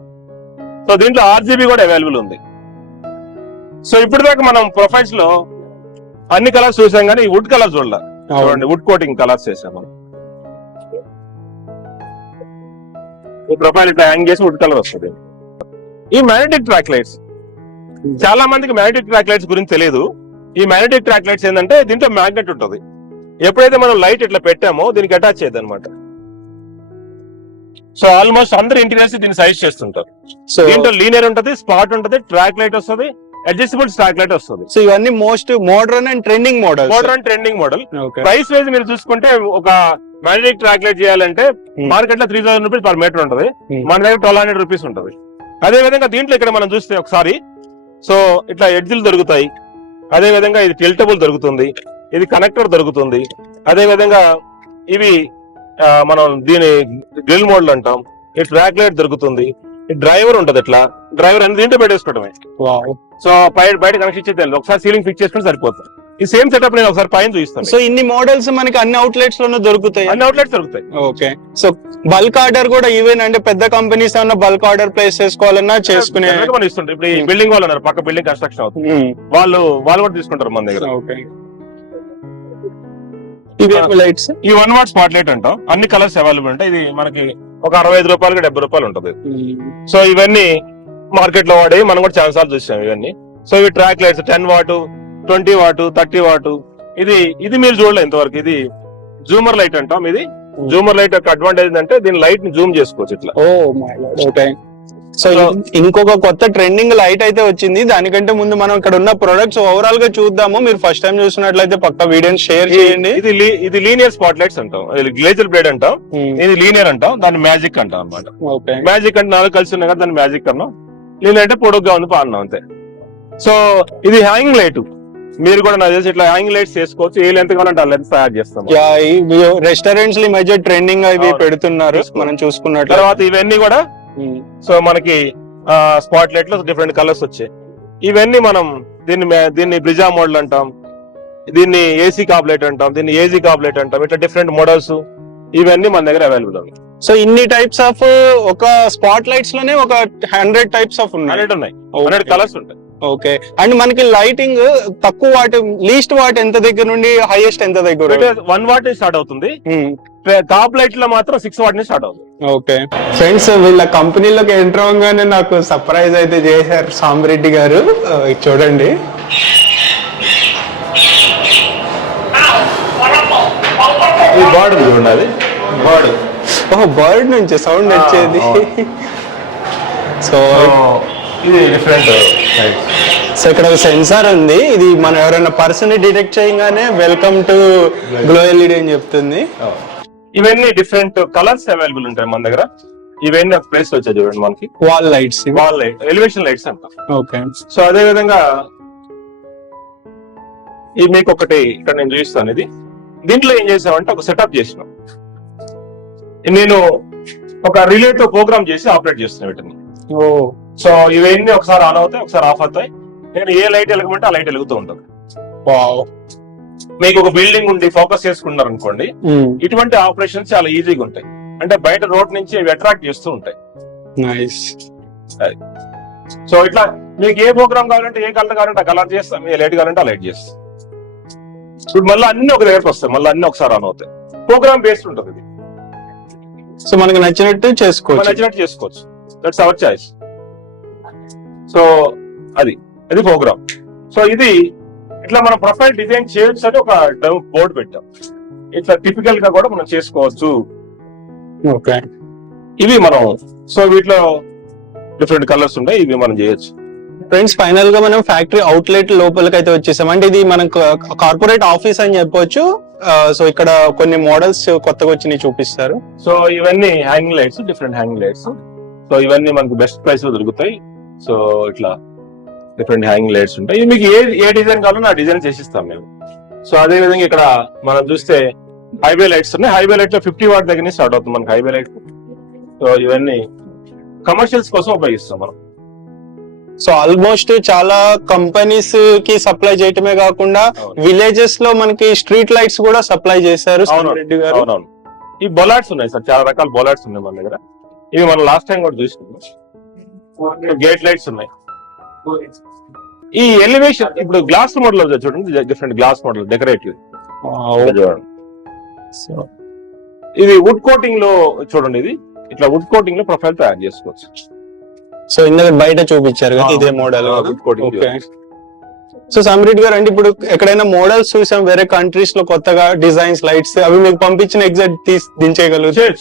సో దీంట్లో RGB కూడా అవైలబుల్ ఉంది. సో ఇప్పుడు దాకా మనం ప్రొఫైల్స్ లో అన్ని కలర్స్ చూసాం కానీ వుడ్ కలర్ చూడాలి. చూడండి, వుడ్ కోటింగ్ కలర్స్ చేసాం మనం. ఈ ప్రొఫైల్ ఇట్లా హ్యాంగ్ చేసి వుడ్ కలర్ వస్తుంది. ఈ మ్యాగ్నెటిక్ ట్రాక్ లైట్స్, చాలా మందికి మ్యాగ్నెటిక్ ట్రాక్ లైట్స్ గురించి తెలియదు. ఈ మ్యాగ్నెటిక్ ట్రాక్ లైట్స్ ఏంటంటే దీంట్లో మ్యాగ్నెట్ ఉంటుంది. ఎప్పుడైతే మనం లైట్ ఇట్లా పెట్టామో దీనికి అటాచ్ చేయదు అనమాట. సో ఆల్మోస్ట్ అందరు ఇంటీరియర్స్ దీన్ని సజెస్ట్ చేస్తుంటారు. సో దీంట్లో లీనియర్ ఉంటుంది, స్పాట్ ఉంటుంది, ట్రాక్ లైట్ వస్తుంది, అడ్జస్టబుల్ ట్రాక్ లైట్ వస్తుంది. సో ఇవన్నీ most modern and trending model. Price wise మీరు చూసుకుంటే ఒక మ్యాగ్నెటిక్ ట్రాక్ లైట్ చేయాలంటే మార్కెట్ లో 3000 రూపీస్ పర్ మీటర్ ఉంటుంది, మన దగ్గర 1200 రూపీస్ ఉంటుంది. అదే విధంగా దీంట్లో ఇక్కడ మనం చూస్తే ఒకసారి, సో ఇట్లా ఎడ్జిలు దొరుకుతాయి. అదే విధంగా ఇది టిల్టబుల్ దొరుకుతుంది, ఇది కనెక్టర్ దొరుకుతుంది. అదే విధంగా ఇవి మనం దీని గ్రిల్ మోడల్ అంటాం. ఈ ట్రాక్ లైట్ దొరుకుతుంది. ఈ డ్రైవర్ ఉంటది, ఇట్లా డ్రైవర్ అనేది దీంట్లో పెట్టేసుకోవడమే. సో బయట కనెక్షన్ ఇచ్చేది ఒకసారి సీలింగ్ ఫిక్స్ చేసుకుని సరిపోతుంది. ఈ సేమ్ సెటప్ నేను ఒకసారి పైన చూపిస్తాను. సో ఇన్ని మోడల్స్ మనకి అన్ని అవుట్లెట్స్ లోనూ దొరుకుతాయి. ఓకే, సో బల్క్ ఆర్డర్ కూడా ఈవెన్ అంటే పెద్ద కంపెనీస్ ఏమన్నా బల్క్ ఆర్డర్ ప్లేస్ చేసుకోవాలన్నా చేసుకునే ఇస్తుంటారు. ఇప్పుడు ఈ బిల్డింగ్ వాళ్ళు ఉన్నారు, పక్క బిల్డింగ్ కన్స్ట్రక్షన్ అవుతుంది, వాళ్ళు కూడా తీసుకుంటారు మన దగ్గర. లైట్స్ ఈ 1 watt స్పాట్ లైట్ అంటాం. అన్ని కలర్స్ అవైలబుల్ ఉంటాయి. ఇది మనకి ఒక 65 రూపాయలకి 70 రూపాయలు ఉంటుంది. సో ఇవన్నీ మార్కెట్ లో వాడే మనం కూడా చాలా సార్లు చూసాం ఇవన్నీ. సో ఇవి track lights 10 watt, 20 watt, 30 watt. ఇది మీరు చూడలేదు ఇంతవరకు. ఇది జూమర్ లైట్ అంటాం. ఇది జూమర్ లైట్ యొక్క అడ్వాంటేజ్ ఏంటంటే దీని లైట్ ని జూమ్ చేసుకోవచ్చు ఇట్లా. సో ఇంకొక కొత్త ట్రెండింగ్ లైట్ అయితే వచ్చింది. దానికంటే ముందు మనం ఇక్కడ ఉన్న ప్రొడక్ట్స్ ఓవరాల్ గా చూద్దాము. మీరు ఫస్ట్ టైం చూసినట్లయితే పక్క వీడియోని షేర్ చేయండి. ఇది లీనియర్ స్పాట్ లైట్స్ అంటాం, గ్లేజర్ బ్లేడ్ అంటాం. ఇది లీనియర్ అంటాం, దాన్ని మ్యాజిక్ అంటాం అనమాట. మ్యాజిక్ అంటే 4 కలిసి ఉన్నాయి కదా, దాన్ని మ్యాజిక్ అన్నాం. లీనియర్ అంటే పొడుగ్గా ఉంది పాడినాం అంతే. సో ఇది హ్యాంగింగ్ లైట్. మీరు కూడా నాకు తెలిసి ఇట్లా హ్యాంగింగ్ లైట్స్ చేసుకోవచ్చు. ఏ లెంత్ కావాలంటే ఆ లెంత్ తయారు చేస్తాం. రెస్టారెంట్స్ ఈ మధ్య ట్రెండింగ్ అవి పెడుతున్నారు మనం చూసుకున్నట్టు. తర్వాత ఇవన్నీ కూడా సో మనకి స్పాట్ లైట్ లో డిఫరెంట్ కలర్స్ వచ్చాయి. ఇవన్నీ మనం దీన్ని బ్రిజా మోడల్ అంటాం, దీన్ని ఏసీ కాప్ లైట్ అంటాం, దీన్ని ఏజీ కాప్ లైట్ అంటాం. ఇట్లా డిఫరెంట్ మోడల్స్ ఇవన్నీ మన దగ్గర అవైలబుల్ ఉన్నాయి. సో ఇన్ని టైప్స్ ఆఫ్ ఒక స్పాట్ లైట్స్ లోనే ఒక 100 టైప్స్ ఆఫ్ ఉన్నాయి. 100 ఉన్నాయి, 100 కలర్స్ ఉంటాయి. ఓకే, అండ్ మనకి లైటింగ్ తక్కువ వాట్, లీస్ట్ వాట్ ఎంత దగ్గర నుండి హైయెస్ట్ ఎంత దగ్గర? 1 వాట్ స్టార్ట్ అవుతుంది. టాప్ లైట్ లో మాత్రం 6 వాట్ స్టార్ట్ అవుతుంది. ఓకే ఫ్రెండ్స్, వీళ్ళ కంపెనీలోకి ఎంటర్ అవ్వగానే నాకు సర్ప్రైజ్ అయితే చేశారు సాంబరెడ్డి గారు. చూడండి, ఈ బర్డ్ చూడండి, అది బర్డ్. ఓహో, బర్డ్ నుంచి సౌండ్ వచ్చేది. సో ఇది డిఫరెంట్. సో ఇక్కడ ఒక సెన్సార్ ఉంది, ఇది మనం ఎవరైనా పర్సన్ డిటెక్ట్ చేయగానే వెల్కమ్ టు గ్లో ఎల్ఈడి అని చెప్తుంది. ఇవన్నీ డిఫరెంట్ కలర్స్ అవైలబుల్ ఉంటాయి మన దగ్గర. ఇవన్నీ ఒక ప్లేస్ వచ్చాయి చూడండి మనకి, wall lights, wall light, elevation lights అంట. ఓకే, సో అదే విధంగా ఇది మీకు ఒకటి ఇక్కడ నేను చూపిస్తాను. ఇది దీంట్లో ఏం చేసామంటే ఒక సెటప్ చేసినాం. నేను ఒక రిలేతో ప్రోగ్రామ్ చేసి ఆపరేట్ చేస్తున్నాను వీటిని. సో ఇవన్నీ ఒకసారి ఆన్ అవుతాయి, ఒకసారి ఆఫ్ అవుతాయి. నేను ఏ లైట్ వెలగమంటే ఆ లైట్ వెలుగుతూ ఉంటుంది. మీకు ఒక బిల్డింగ్ ఉండి ఫోకస్ చేసుకున్నారు అనుకోండి, ఇటువంటి ఆపరేషన్స్ చాలా ఈజీగా ఉంటాయి. అంటే బయట రోడ్ నుంచి అవి అట్రాక్ట్ చేస్తూ ఉంటాయి. సో ఇట్లా మీకు ఏ ప్రోగ్రామ్ కావాలంటే, ఏ కలర్ కావాలంటే ఆ కలర్ చేస్తాం, ఏ లైట్ కావాలంటే ఆ లైట్ చేస్తాం. ఇప్పుడు మళ్ళీ అన్ని ఒక దగ్గరకు వస్తాయి, మళ్ళీ అన్ని ఒకసారి ఆన్ అవుతాయి. ప్రోగ్రామ్ బేస్డ్ ఉంటుంది ఇది. సో మనకు నచ్చినట్టు చేసుకోవచ్చు. That's our choice. సో అది ప్రోగ్రామ్. సో ఇది ఇట్లా మనం ప్రొఫైల్ డిజైన్ చేయొచ్చు అని ఒక బోర్డు పెట్టాం. ఇట్లా టిపికల్ గా కూడా మనం చేసుకోవచ్చు. ఓకే, ఇవి మనం, సో వీటిలో డిఫరెంట్ కలర్స్ ఉంటాయి, ఇవి మనం చేయొచ్చు. ఫ్రెండ్స్, ఫైనల్ గా మనం ఫ్యాక్టరీ అవుట్లెట్ లోపలికి అయితే వచ్చేసాం. అంటే ఇది మనకు కార్పొరేట్ ఆఫీస్ అని చెప్పొచ్చు. సో ఇక్కడ కొన్ని మోడల్స్ కొత్తగా వచ్చినాయి చూపిస్తారు. సో ఇవన్నీ hanging lights, different hanging lights. So ఇవన్నీ మనకు బెస్ట్ ప్రైస్ లో దొరుకుతాయి. సో ఇట్లా డిఫరెంట్ హ్యాంగింగ్ లైట్స్ ఉంటాయి. ఇవి మీకు ఏ డిజైన్ కావాలో ఆ డిజైన్ చేసిస్తాం మేము. సో అదే విధంగా ఇక్కడ మనం చూస్తే హైవే లైట్స్ ఉన్నాయి. హైవే లైట్ లో 50 వాట్ దగ్గర నుంచి స్టార్ట్ అవుతుంది మనకి హైవే లైట్. సో ఇవన్నీ కమర్షియల్స్ కోసం ఉపయోగిస్తాం మనం. సో ఆల్మోస్ట్ చాలా కంపెనీస్ కి సప్లై చేయటమే కాకుండా విలేజెస్ లో మనకి స్ట్రీట్ లైట్స్ కూడా సప్లై చేశారు రెడ్డి గారు. అవునవును, ఈ బొలాట్స్ ఉన్నాయి సార్, చాలా రకాల బొలాట్స్ ఉన్నాయి మన దగ్గర. ఇవి మనం లాస్ట్ టైం కూడా చూసినాం. గేట్ లైట్స్ ఉన్నాయి. ఈ ఎలివేషన్ ఇప్పుడు గ్లాస్ మోడల్ చూడండి, డిఫరెంట్ గ్లాస్ మోడల్ డెకరేటివ్ చూడండి. ఇది వుడ్ కోటింగ్ లో చూడండి, ఇది ఇట్లా వుడ్ కోటింగ్ లో ప్రొఫైల్ తయారు చేసుకోవచ్చు. సో ఇందాక బయట చూపించారు కదా ఇదే model. Wood coating. So Sambareddy గారు, అంటే ఇప్పుడు ఎక్కడైనా మోడల్స్ చూసాం వేరే కంట్రీస్ లో కొత్తగా డిజైన్స్ లైట్స్, అవి మీకు పంపించిన ఎగ్జాక్ట్ దించేయగలుగుతారు?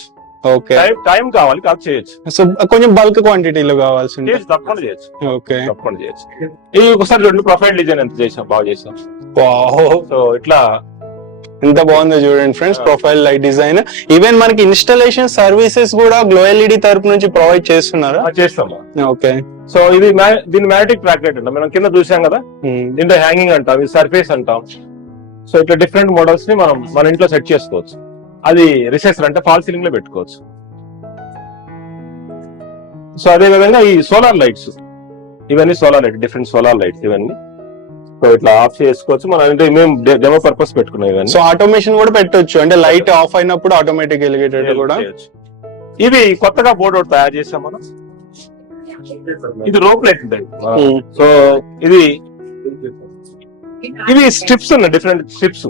ఓకే, టైం కావాలి కాదు చేయొచ్చు. సో కొంచెం బల్క్ క్వాంటిటీలో కావాల్సింది తప్పకుండా చేయొచ్చు. ఓకే, తప్పకుండా చేయొచ్చు. ఇది ఒకసారి రెండు ప్రొఫైల్ డిజైన్ ఎంత చేసాం, బాగా చేసాం. సో ఇట్లా ఎంత బాగుందో చూడండి friends, profile light design. Even మనకి ఇన్స్టాలేషన్ సర్వీసెస్ కూడా గ్లో ఎల్ఈడి తరపు నుంచి ప్రొవైడ్ చేస్తున్నారా? చేస్తాం. ఓకే, సో ఇది దీని మ్యాగ్నెటిక్ ట్రాక్ లైట్ అంటాం, మనం కింద చూసాం కదా, దీంట్లో హ్యాంగింగ్ అంటాం, ఇది సర్ఫేస్ అంటాం. సో ఇట్లా డిఫరెంట్ మోడల్స్ ని మనం మన ఇంట్లో సెట్ చేసుకోవచ్చు. అది రిసెసర్ అంటే ఫాల్ సీలింగ్ లో పెట్టుకోవచ్చు. సో అదే విధంగా ఈ సోలార్ లైట్స్, ఇవన్నీ solar light, different solar lights ఇవన్నీ. సో ఇట్లా ఆఫ్ చేసుకోవచ్చు మనం, అంటే మేము డెమో పర్పస్ పెట్టుకున్నాం ఇవన్నీ. సో ఆటోమేషన్ కూడా పెట్టొచ్చు, అంటే లైట్ ఆఫ్ అయినప్పుడు ఆటోమేటిక్ వెలిగేటట్టు కూడా. ఇవి కొత్తగా బోర్డు ఒకటి తయారు చేసాం మనం. ఇది రోప్ లైట్ ఉంటుంది. సో ఇవి స్ట్రిప్స్ ఉన్నాయి, డిఫరెంట్ స్ట్రిప్స్.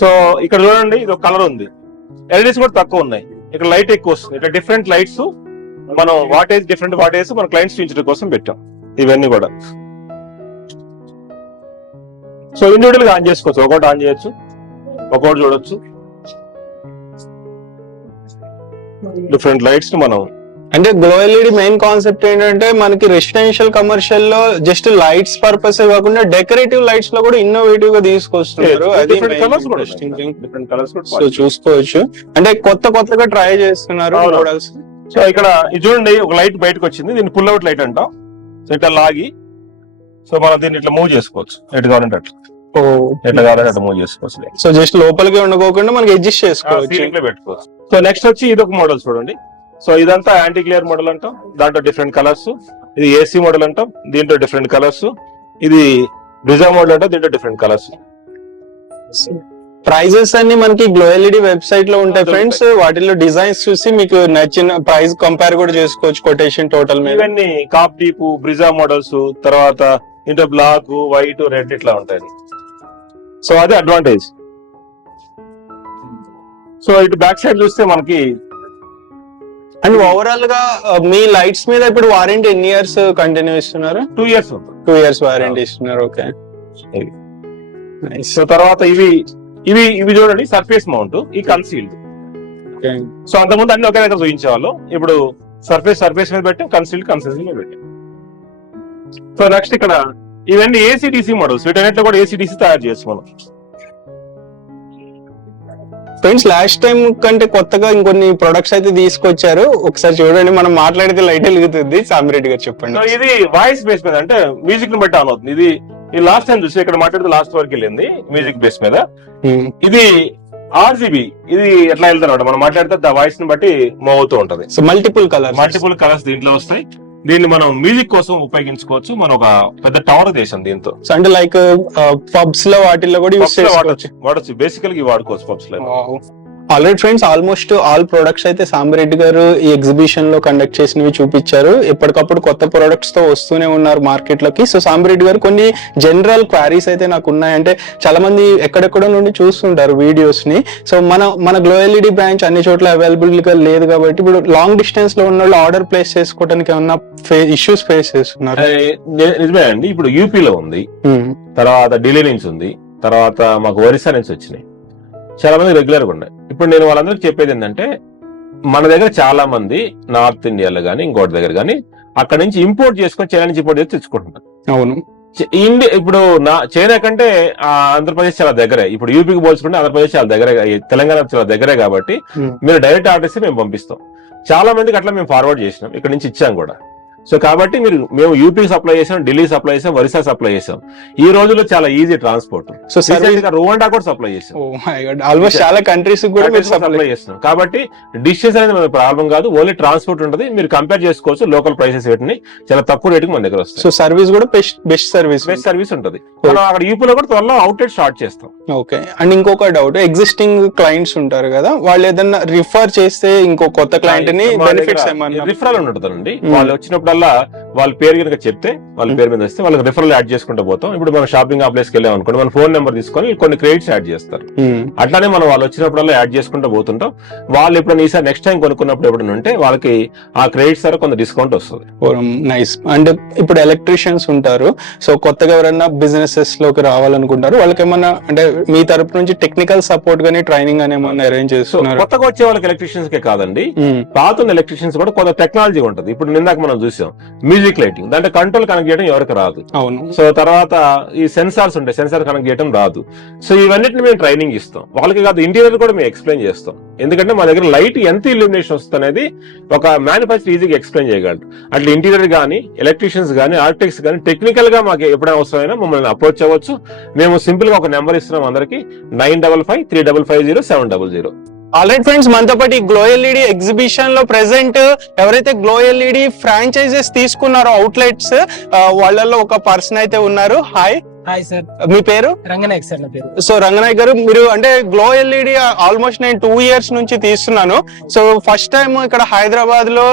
సో ఇక్కడ చూడండి, ఇది ఒక కలర్ ఉంది, ఎల్ఈడీస్ కూడా తక్కువ ఉన్నాయి, ఇక్కడ లైట్ ఎక్కువ వస్తుంది. ఇట్లా డిఫరెంట్ లైట్స్ మనం వాటేజ్, డిఫరెంట్ వాటేజ్ మన క్లయింట్స్ చూపించడం కోసం పెట్టాం ఇవన్నీ కూడా. సో ఇండివిజువల్ గా ఆన్ చేసుకోవచ్చు, ఒకటి ఆన్ చేయొచ్చు, ఒకటి చూడొచ్చు. డిఫరెంట్ లైట్స్ మనం, అంటే గ్లో ఎల్ఈడి మెయిన్ కాన్సెప్ట్ ఏంటంటే మనకి రెసిడెన్షియల్ కమర్షియల్ లో జస్ట్ లైట్స్ పర్పస్ కాకుండా డెకరేటివ్ లైట్స్ లో కూడా ఇన్నోవేటివ్ గా తీసుకొస్తున్నారు. అది సో చూసుకోవచ్చు, అంటే కొత్తగా ట్రై చేస్తున్నారు మోడల్స్. సో ఇక్కడ ఇది చూడండి, ఒక లైట్ బయటకు వచ్చింది, దీన్ని పుల్ అవుట్ లైట్ అంటాం. సో ఇట్లా లాగి, సో మనం దీన్ని ఇట్లా మూవ్ చేసుకోవచ్చు, ఎటు కావాలంటే అట్లా, ఎట్లా కావాలంటే అట్లా మూవ్ చేసుకోవచ్చు. సో జస్ట్ లోపలికి ఉండకోకుండా మనకి అడ్జస్ట్ చేసుకోవచ్చు, పెట్టుకోవచ్చు. సో నెక్స్ట్ వచ్చి ఇది ఒక మోడల్ చూడండి. సో ఇదంతా యాంటీ గ్లేర్ మోడల్ అంటాం, దాంట్లో డిఫరెంట్ కలర్స్. ఇది ఏసీ మోడల్ అంటాం, దీంట్లో డిఫరెంట్ కలర్స్. ఇది బ్రిజా మోడల్ అంటాం, దీంట్లో డిఫరెంట్ కలర్స్. ప్రైజెస్ అన్ని మనకి గ్లో ఎల్ఈడి వెబ్సైట్ లో ఉంటాయి ఫ్రెండ్స్. వాటిలో డిజైన్స్ చూసి మీకు నచ్చిన ప్రైస్ కంపేర్ కూడా చేసుకోవచ్చు కొటేషన్ టోటల్ మీద. ఇవన్నీ కాప్ డీప్, బ్రిజా మోడల్స్, తర్వాత ఇంటో బ్లాక్, వైట్, రెడ్ ఇట్లా ఉంటాయి. సో అదే అడ్వాంటేజ్. సో ఇటు బ్యాక్ సైడ్ చూస్తే మనకి అండ్ ఓవరాల్ గా మీ లైట్స్ మీద ఇప్పుడు వారంటీ ఎన్ని ఇయర్స్ కంటిన్యూ ఇస్తున్నారు? 2 years ఉంటుంది. 2 years వారంటీ ఇస్తున్నారు. ఓకే. సో తర్వాత ఇవి చూడండి, సర్ఫేస్ మౌంట్, ఈ కన్సీల్డ్. సో అంతకుముందు అన్ని ఒకే దగ్గర చూపించేవాళ్ళు, ఇప్పుడు సర్ఫేస్ మీద పెట్టి కన్సీల్డ్ మీద పెట్టి. సో నెక్స్ట్ ఇక్కడ ఇవన్నీ ఏసీడీసీ మోడల్స్, వీటన్నిటిలో కూడా ఏసీడీసీ తయారు చేయొచ్చు మనం. ఫ్రెండ్స్ లాస్ట్ టైం కంటే కొత్తగా ఇంకొన్ని ప్రొడక్ట్స్ అయితే తీసుకొచ్చారు, ఒకసారి చూడండి. మనం మాట్లాడితే లైట్ వెలుగుతుంది. సామిరెడ్డి గారు చెప్పండి. ఇది వాయిస్ బేస్ మీద, అంటే మ్యూజిక్ ని బట్టి ఆన్ అవుతుంది. ఇది లాస్ట్ టైం చూసి ఇక్కడ మాట్లాడితే లాస్ట్ వరకు వెళ్ళింది మ్యూజిక్ బేస్ మీద. ఇది RGB, ఇది ఎట్లా వెళ్తారు మనం మాట్లాడితే వాయిస్ ని బట్టి మూవ్ అవుతూ ఉంటది. సో మల్టిపుల్ కలర్స్ దీంట్లో వస్తాయి. దీన్ని మనం మ్యూజిక్ కోసం ఉపయోగించుకోవచ్చు. మనం ఒక పెద్ద టవర్ దేశం దీంతో. అంటే లైక్ పబ్స్ లో వాటిల్లో కూడా యూస్ వాడచ్చు. బేసికల్ గా వాడుకోవచ్చు పబ్స్ లో. Already friends almost all products అయితే సామిరెడ్డి గారు ఈ ఎగ్జిబిషన్ లో కండక్ట్ చేసినవి చూపించారు. ఎప్పటికప్పుడు కొత్త ప్రొడక్ట్స్ తో వస్తూనే ఉన్నారు మార్కెట్ లోకి. సో సామిరెడ్డి గారు కొన్ని జనరల్ క్వారీస్ అయితే నాకు ఉన్నాయి. అంటే చాలా మంది ఎక్కడెక్కడ నుండి చూస్తుంటారు వీడియోస్ ని. సో మన గ్లో ఎల్ఈడి బ్రాంచ్ అన్ని చోట్ల అవైలబుల్ గా లేదు కాబట్టి ఇప్పుడు లాంగ్ డిస్టెన్స్ లో ఉన్న వాళ్ళు ఆర్డర్ ప్లేస్ చేసుకోవడానికి ఏమన్నా ఇష్యూస్ ఫేస్ చేస్తున్నారు? నిజమే అండి. ఇప్పుడు యూపీలో ఉంది, తర్వాత ఢిల్లీ నుంచి ఉంది, తర్వాత మాకు ఒరిస్సా నుంచి వచ్చినాయి. చాలా మంది రెగ్యులర్ గా ఉన్నాయి. ఇప్పుడు నేను వాళ్ళందరికీ చెప్పేది ఏంటంటే, మన దగ్గర చాలా మంది నార్త్ ఇండియాలో గానీ ఇంకోటి దగ్గర గానీ అక్కడ నుంచి ఇంపోర్ట్ చేసుకొని, చైనా నుంచి ఇంపోర్ట్ చేసి తెచ్చుకుంటున్నారు. అవును. ఇండియా ఇప్పుడు చైనా కంటే ఆంధ్రప్రదేశ్ చాలా దగ్గరే. ఇప్పుడు యూపీకి పోల్చుకుంటే ఆంధ్రప్రదేశ్ చాలా దగ్గరే, తెలంగాణ చాలా దగ్గరే. కాబట్టి మీరు డైరెక్ట్ ఆర్డర్స్ మేము పంపిస్తాం. చాలా మందికి అట్లా మేము ఫార్వర్డ్ చేసినాం, ఇక్కడ నుంచి ఇచ్చాం కూడా. సో కాబట్టి మేము యూపీకి సప్లై చేసాం, ఢిల్లీ సప్లై చేసాం, ఒరిస్సా సప్లై చేసాం. ఈ రోజుల్లో చాలా ఈజీ ట్రాన్స్పోర్ట్. సో రవాండా కూడా సప్లై చేసాం. ఆల్మోస్ట్ చాలా కంట్రీస్ కూడా సప్లై చేస్తున్నాం. కాబట్టి డిస్టెన్స్ అనేది మన ప్రాబ్లం కాదు, ఓన్లీ ట్రాన్స్పోర్ట్ ఉంటుంది. మీరు కంపేర్ చేసుకోవచ్చు లోకల్ ప్రైసెస్ వీటిని, చాలా తక్కువ రేటుకి మన దగ్గర వస్తాయి. సో సర్వీస్ కూడా బెస్ట్ సర్వీస్ ఉంటుంది. మనం అక్కడ యూపీలో కూడా త్వరలో అవుట్లెట్ స్టార్ట్ చేస్తాం. ఓకే. అండ్ ఇంకొక డౌట్, ఎగ్జిస్టింగ్ క్లయింట్స్ ఉంటారు కదా, వాళ్ళు ఏదన్నా రిఫర్ చేస్తే ఇంకో కొత్త క్లయింట్ ని బెనిఫిట్స్ ఏమన్నా రిఫరల్ ఉంటుందండి. వాళ్ళు వచ్చినప్పుడు వాళ్ళ పేరు కనుక చెప్తే, వాళ్ళ పేరు మీద వస్తే వాళ్ళకి రిఫరల్ యాడ్ చేసుకుంటూ పోతాం. ఇప్పుడు మనం షాపింగ్ కాంప్లెక్స్ కి వెళ్ళాం అనుకోండి, మన ఫోన్ నెంబర్ తీసుకొని కొన్ని క్రెడిట్స్ యాడ్ చేస్తారు. అట్లానే మనం వాళ్ళు వచ్చినప్పుడల్లా యాడ్ చేసుకుంటూ పోతుంటాం. వాళ్ళు ఎప్పుడైనా ఈసారి నెక్స్ట్ టైం కొనుక్కున్నప్పుడు ఎప్పుడైనా ఉంటే వాళ్ళకి ఆ క్రెడిట్స్ ద్వారా కొంత డిస్కౌంట్ వస్తుంది. నైస్. అంటే ఇప్పుడు ఎలక్ట్రీషియన్స్ ఉంటారు, సో కొత్తగా ఎవరైనా బిజినెసెస్ లోకి రావాలనుకుంటారు, వాళ్ళకి ఏమన్నా అంటే మీ తరపు నుంచి టెక్నికల్ సపోర్ట్ గానీ ట్రైనింగ్ అని ఏమన్నా అరేంజ్ చేస్తున్నారు? కొత్తగా వచ్చే వాళ్ళకి ఎలక్ట్రీషియన్స్ కే కాదండి, పాత ఎలక్ట్రీషియన్స్ కూడా కొంత టెక్నాలజీ ఉంటుంది. ఇప్పుడు నిందాక మనం చూసాం మ్యూజిక్ లైటింగ్, దాంట్లో కంట్రోల్ కనెక్ట్ చేయడం ఎవరికి రాదు. అవును. సో తర్వాత ఈ సెన్సార్స్ ఉంటాయి, సెన్సార్ కనెక్ట్ చేయడం రాదు. సో ఇవన్నిటిని మేము ట్రైనింగ్ ఇస్తాం. వాళ్ళకి కాదు, ఇంటీరియర్ కూడా మేము ఎక్స్ప్లెయిన్ చేస్తాం. ఎందుకంటే మా దగ్గర లైట్ ఎంత ఇల్యూమినేషన్ వస్తుంది అనేది ఒక మ్యానుఫ్యాక్చర్ ఈజీగా ఎక్స్ప్లెయిన్ చేయగలరు. అట్లా ఇంటీరియర్ గానీ, ఎలక్ట్రీషియన్స్ గానీ, ఆర్కిటెక్ట్స్ గానీ టెక్నికల్ గా మాకు ఎప్పుడైనా అవసరమైనా మమ్మల్ని అప్రోచ్ అవ్వచ్చు. మేము సింపుల్ గా ఒక నెంబర్ ఇస్తున్నాం అందరికి, 9553550700. ఆల్రైట్ ఫ్రెండ్స్, మనతో పాటు గ్లో ఎల్ఈడి ఎగ్జిబిషన్ లో ప్రెసెంట్ ఎవరైతే గ్లో ఎల్ఈడి ఫ్రాంచైజెస్ తీసుకున్నారో అవుట్లెట్స్, వాళ్ళలో ఒక పర్సన్ అయితే ఉన్నారు. హాయ్ సార్, మీ పేరు? రంగనాయక్ సార్ నా పేరు. సో రంగనాయక్ గారు, మీరు అంటే గ్లో ఎల్ఈడి ఆల్మోస్ట్ నేను 2 years నుంచి తీస్తున్నాను. సో ఫస్ట్ టైం ఇక్కడ హైదరాబాద్ లో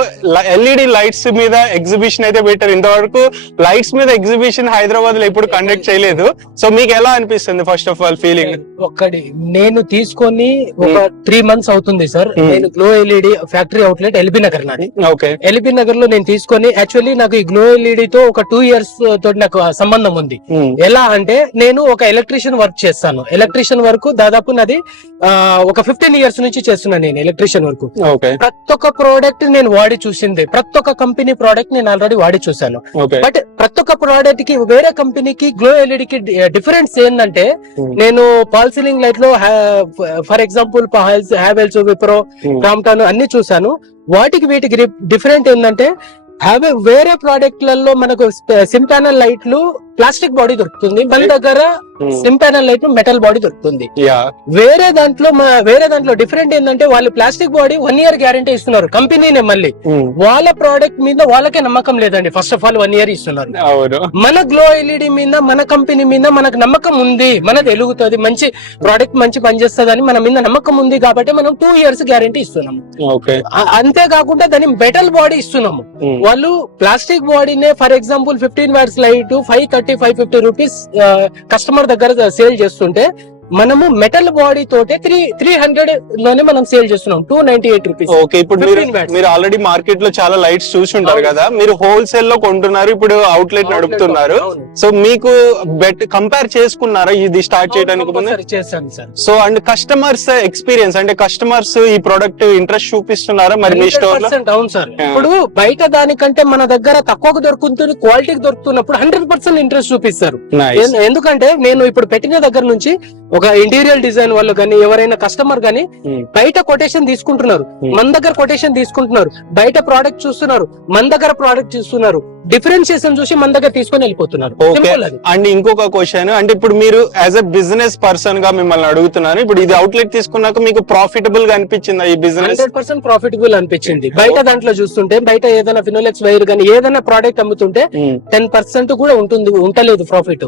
ఎల్ఈడి లైట్స్ మీద ఎగ్జిబిషన్ అయితే పెట్టారు. ఇంతవరకు లైట్స్ మీద ఎగ్జిబిషన్ హైదరాబాద్ లో ఎప్పుడు కండక్ట్ చేయలేదు. సో మీకు ఎలా అనిపిస్తుంది ఫస్ట్ ఆఫ్ ఆల్ ఫీలింగ్? ఒక్కటి నేను తీసుకొని ఒక 3 months అవుతుంది సార్. నేను glow LED factory outlet LB Nagar నాది. ఓకే. ఎల్బీ నగర్ లో నేను తీసుకొని, యాక్చువల్లీ నాకు ఈ గ్లో ఎల్ఈడి తో ఒక 2 years తోటి నాకు సంబంధం ఉంది. ఎలా అంటే నేను ఒక ఎలక్ట్రీషియన్ వర్క్ చేస్తాను. ఎలక్ట్రీషియన్ వర్క్ దాదాపు నాది ఒక 15 years నుంచి చేస్తున్నాను నేను ఎలక్ట్రీషియన్ వర్క్. ప్రతి ఒక్క ప్రోడక్ట్ నేను వాడి చూసింది, ప్రతి ఒక్క కంపెనీ ప్రోడక్ట్ నేను ఆల్రెడీ వాడి చూసాను. బట్ ప్రతి ఒక్క ప్రోడక్ట్ కి వేరే కంపెనీకి గ్లో ఎల్ఈడి కి డిఫరెన్స్ ఏంటంటే, నేను పాల్ సీలింగ్ లైట్ లో for example Havells, Wipro, Crompton అన్ని చూసాను. వాటికి వీటికి డిఫరెంట్ ఏంటంటే, వేరే ప్రోడక్ట్లలో మనకు సిమ్ ప్యానల్ లైట్లు ప్లాస్టిక్ బాడీ దొరుకుతుంది, మన దగ్గర SIM panel light metal body దొరుకుతుంది. యా వేరే దాంట్లో డిఫరెంట్ ఏంటంటే వాళ్ళు ప్లాస్టిక్ బాడీ 1 year గ్యారంటీ ఇస్తున్నారు కంపెనీనే. మళ్ళీ వాళ్ళ ప్రోడక్ట్ మీద వాళ్ళకే నమ్మకం లేదండి. ఫస్ట్ ఆఫ్ ఆల్ 1 year ఇస్తున్నారు. అవును. మన గ్లో ఎల్ఈడి మీద మన కంపెనీ మీద మనకు నమ్మకం ఉంది, మనది వెలుగుతుంది, మంచి ప్రోడక్ట్ మంచి పనిచేస్తుంది అని మన మీద నమ్మకం ఉంది కాబట్టి మనం 2 years గ్యారంటీ ఇస్తున్నాము. ఓకే. అంతేకాకుండా దాని మెటల్ బాడీ ఇస్తున్నాము. వాళ్ళు ప్లాస్టిక్ బాడీనే for example 15 watts light 530-550 rupees customer దగ్గర సేల్ చేస్తుంటే మనము మెటల్ బాడీ తోటే 300 లోనే మనం సేల్ చేస్తున్నాం 298 రూపీస్. ఓకే. ఇప్పుడు మీరు ఆల్రెడీ మార్కెట్ లో చాలా లైట్స్ చూసి ఉంటారు కదా, మీరు హోల్సేల్ లో కొంటున్నారు, ఇప్పుడు అవుట్లెట్ నడుపుతున్నారు. సో మీకు కంపేర్ చేసుకున్నారా ఇది స్టార్ట్ చేయడానికి ముందు? చేశాను sir. So and customers experience అంటే కస్టమర్స్ ఈ ప్రొడక్ట్ ఇంట్రెస్ట్ చూపిస్తున్నారా మరి మీ స్టోర్ లో? అవును సార్. ఇప్పుడు బయట దానికంటే మన దగ్గర తక్కువకు దొరుకుతుంది, క్వాలిటీకి దొరుకుతున్నప్పుడు 100% ఇంట్రెస్ట్ చూపిస్తారు. ఎందుకంటే నేను ఇప్పుడు పెట్టిన దగ్గర నుంచి ఒక ఇంటీరియర్ డిజైన్ వాళ్ళు కానీ ఎవరైనా కస్టమర్ గానీ బయట కొటేషన్ తీసుకుంటున్నారు, మన దగ్గర కొటేషన్ తీసుకుంటున్నారు, బయట ప్రోడక్ట్ చూస్తున్నారు, మన దగ్గర ప్రోడక్ట్ చూస్తున్నారు, డిఫరెన్షియేషన్ చూసి మన దగ్గర తీసుకొని వెళ్ళిపోతున్నారు. అండ్ ఇంకొక క్వశ్చన్, అంటే ఇప్పుడు మీరు యాజ్ ఎ బిజినెస్ పర్సన్ గా మిమ్మల్ని అడుగుతున్నాను, ఇప్పుడు ఇది అవుట్లెట్ తీసుకున్నాక మీకు ప్రాఫిటబుల్ గా అనిపించిందా ఈ బిజినెస్? 100% ప్రాఫిటబుల్ అనిపించింది. బయట దాంట్లో చూస్తుంటే బయట ఏదైనా ఫినోలెక్స్ వైర్ కానీ ఏదైనా ప్రోడక్ట్ అమ్ముతుంటే 10% కూడా ఉంటలేదు ప్రాఫిట్.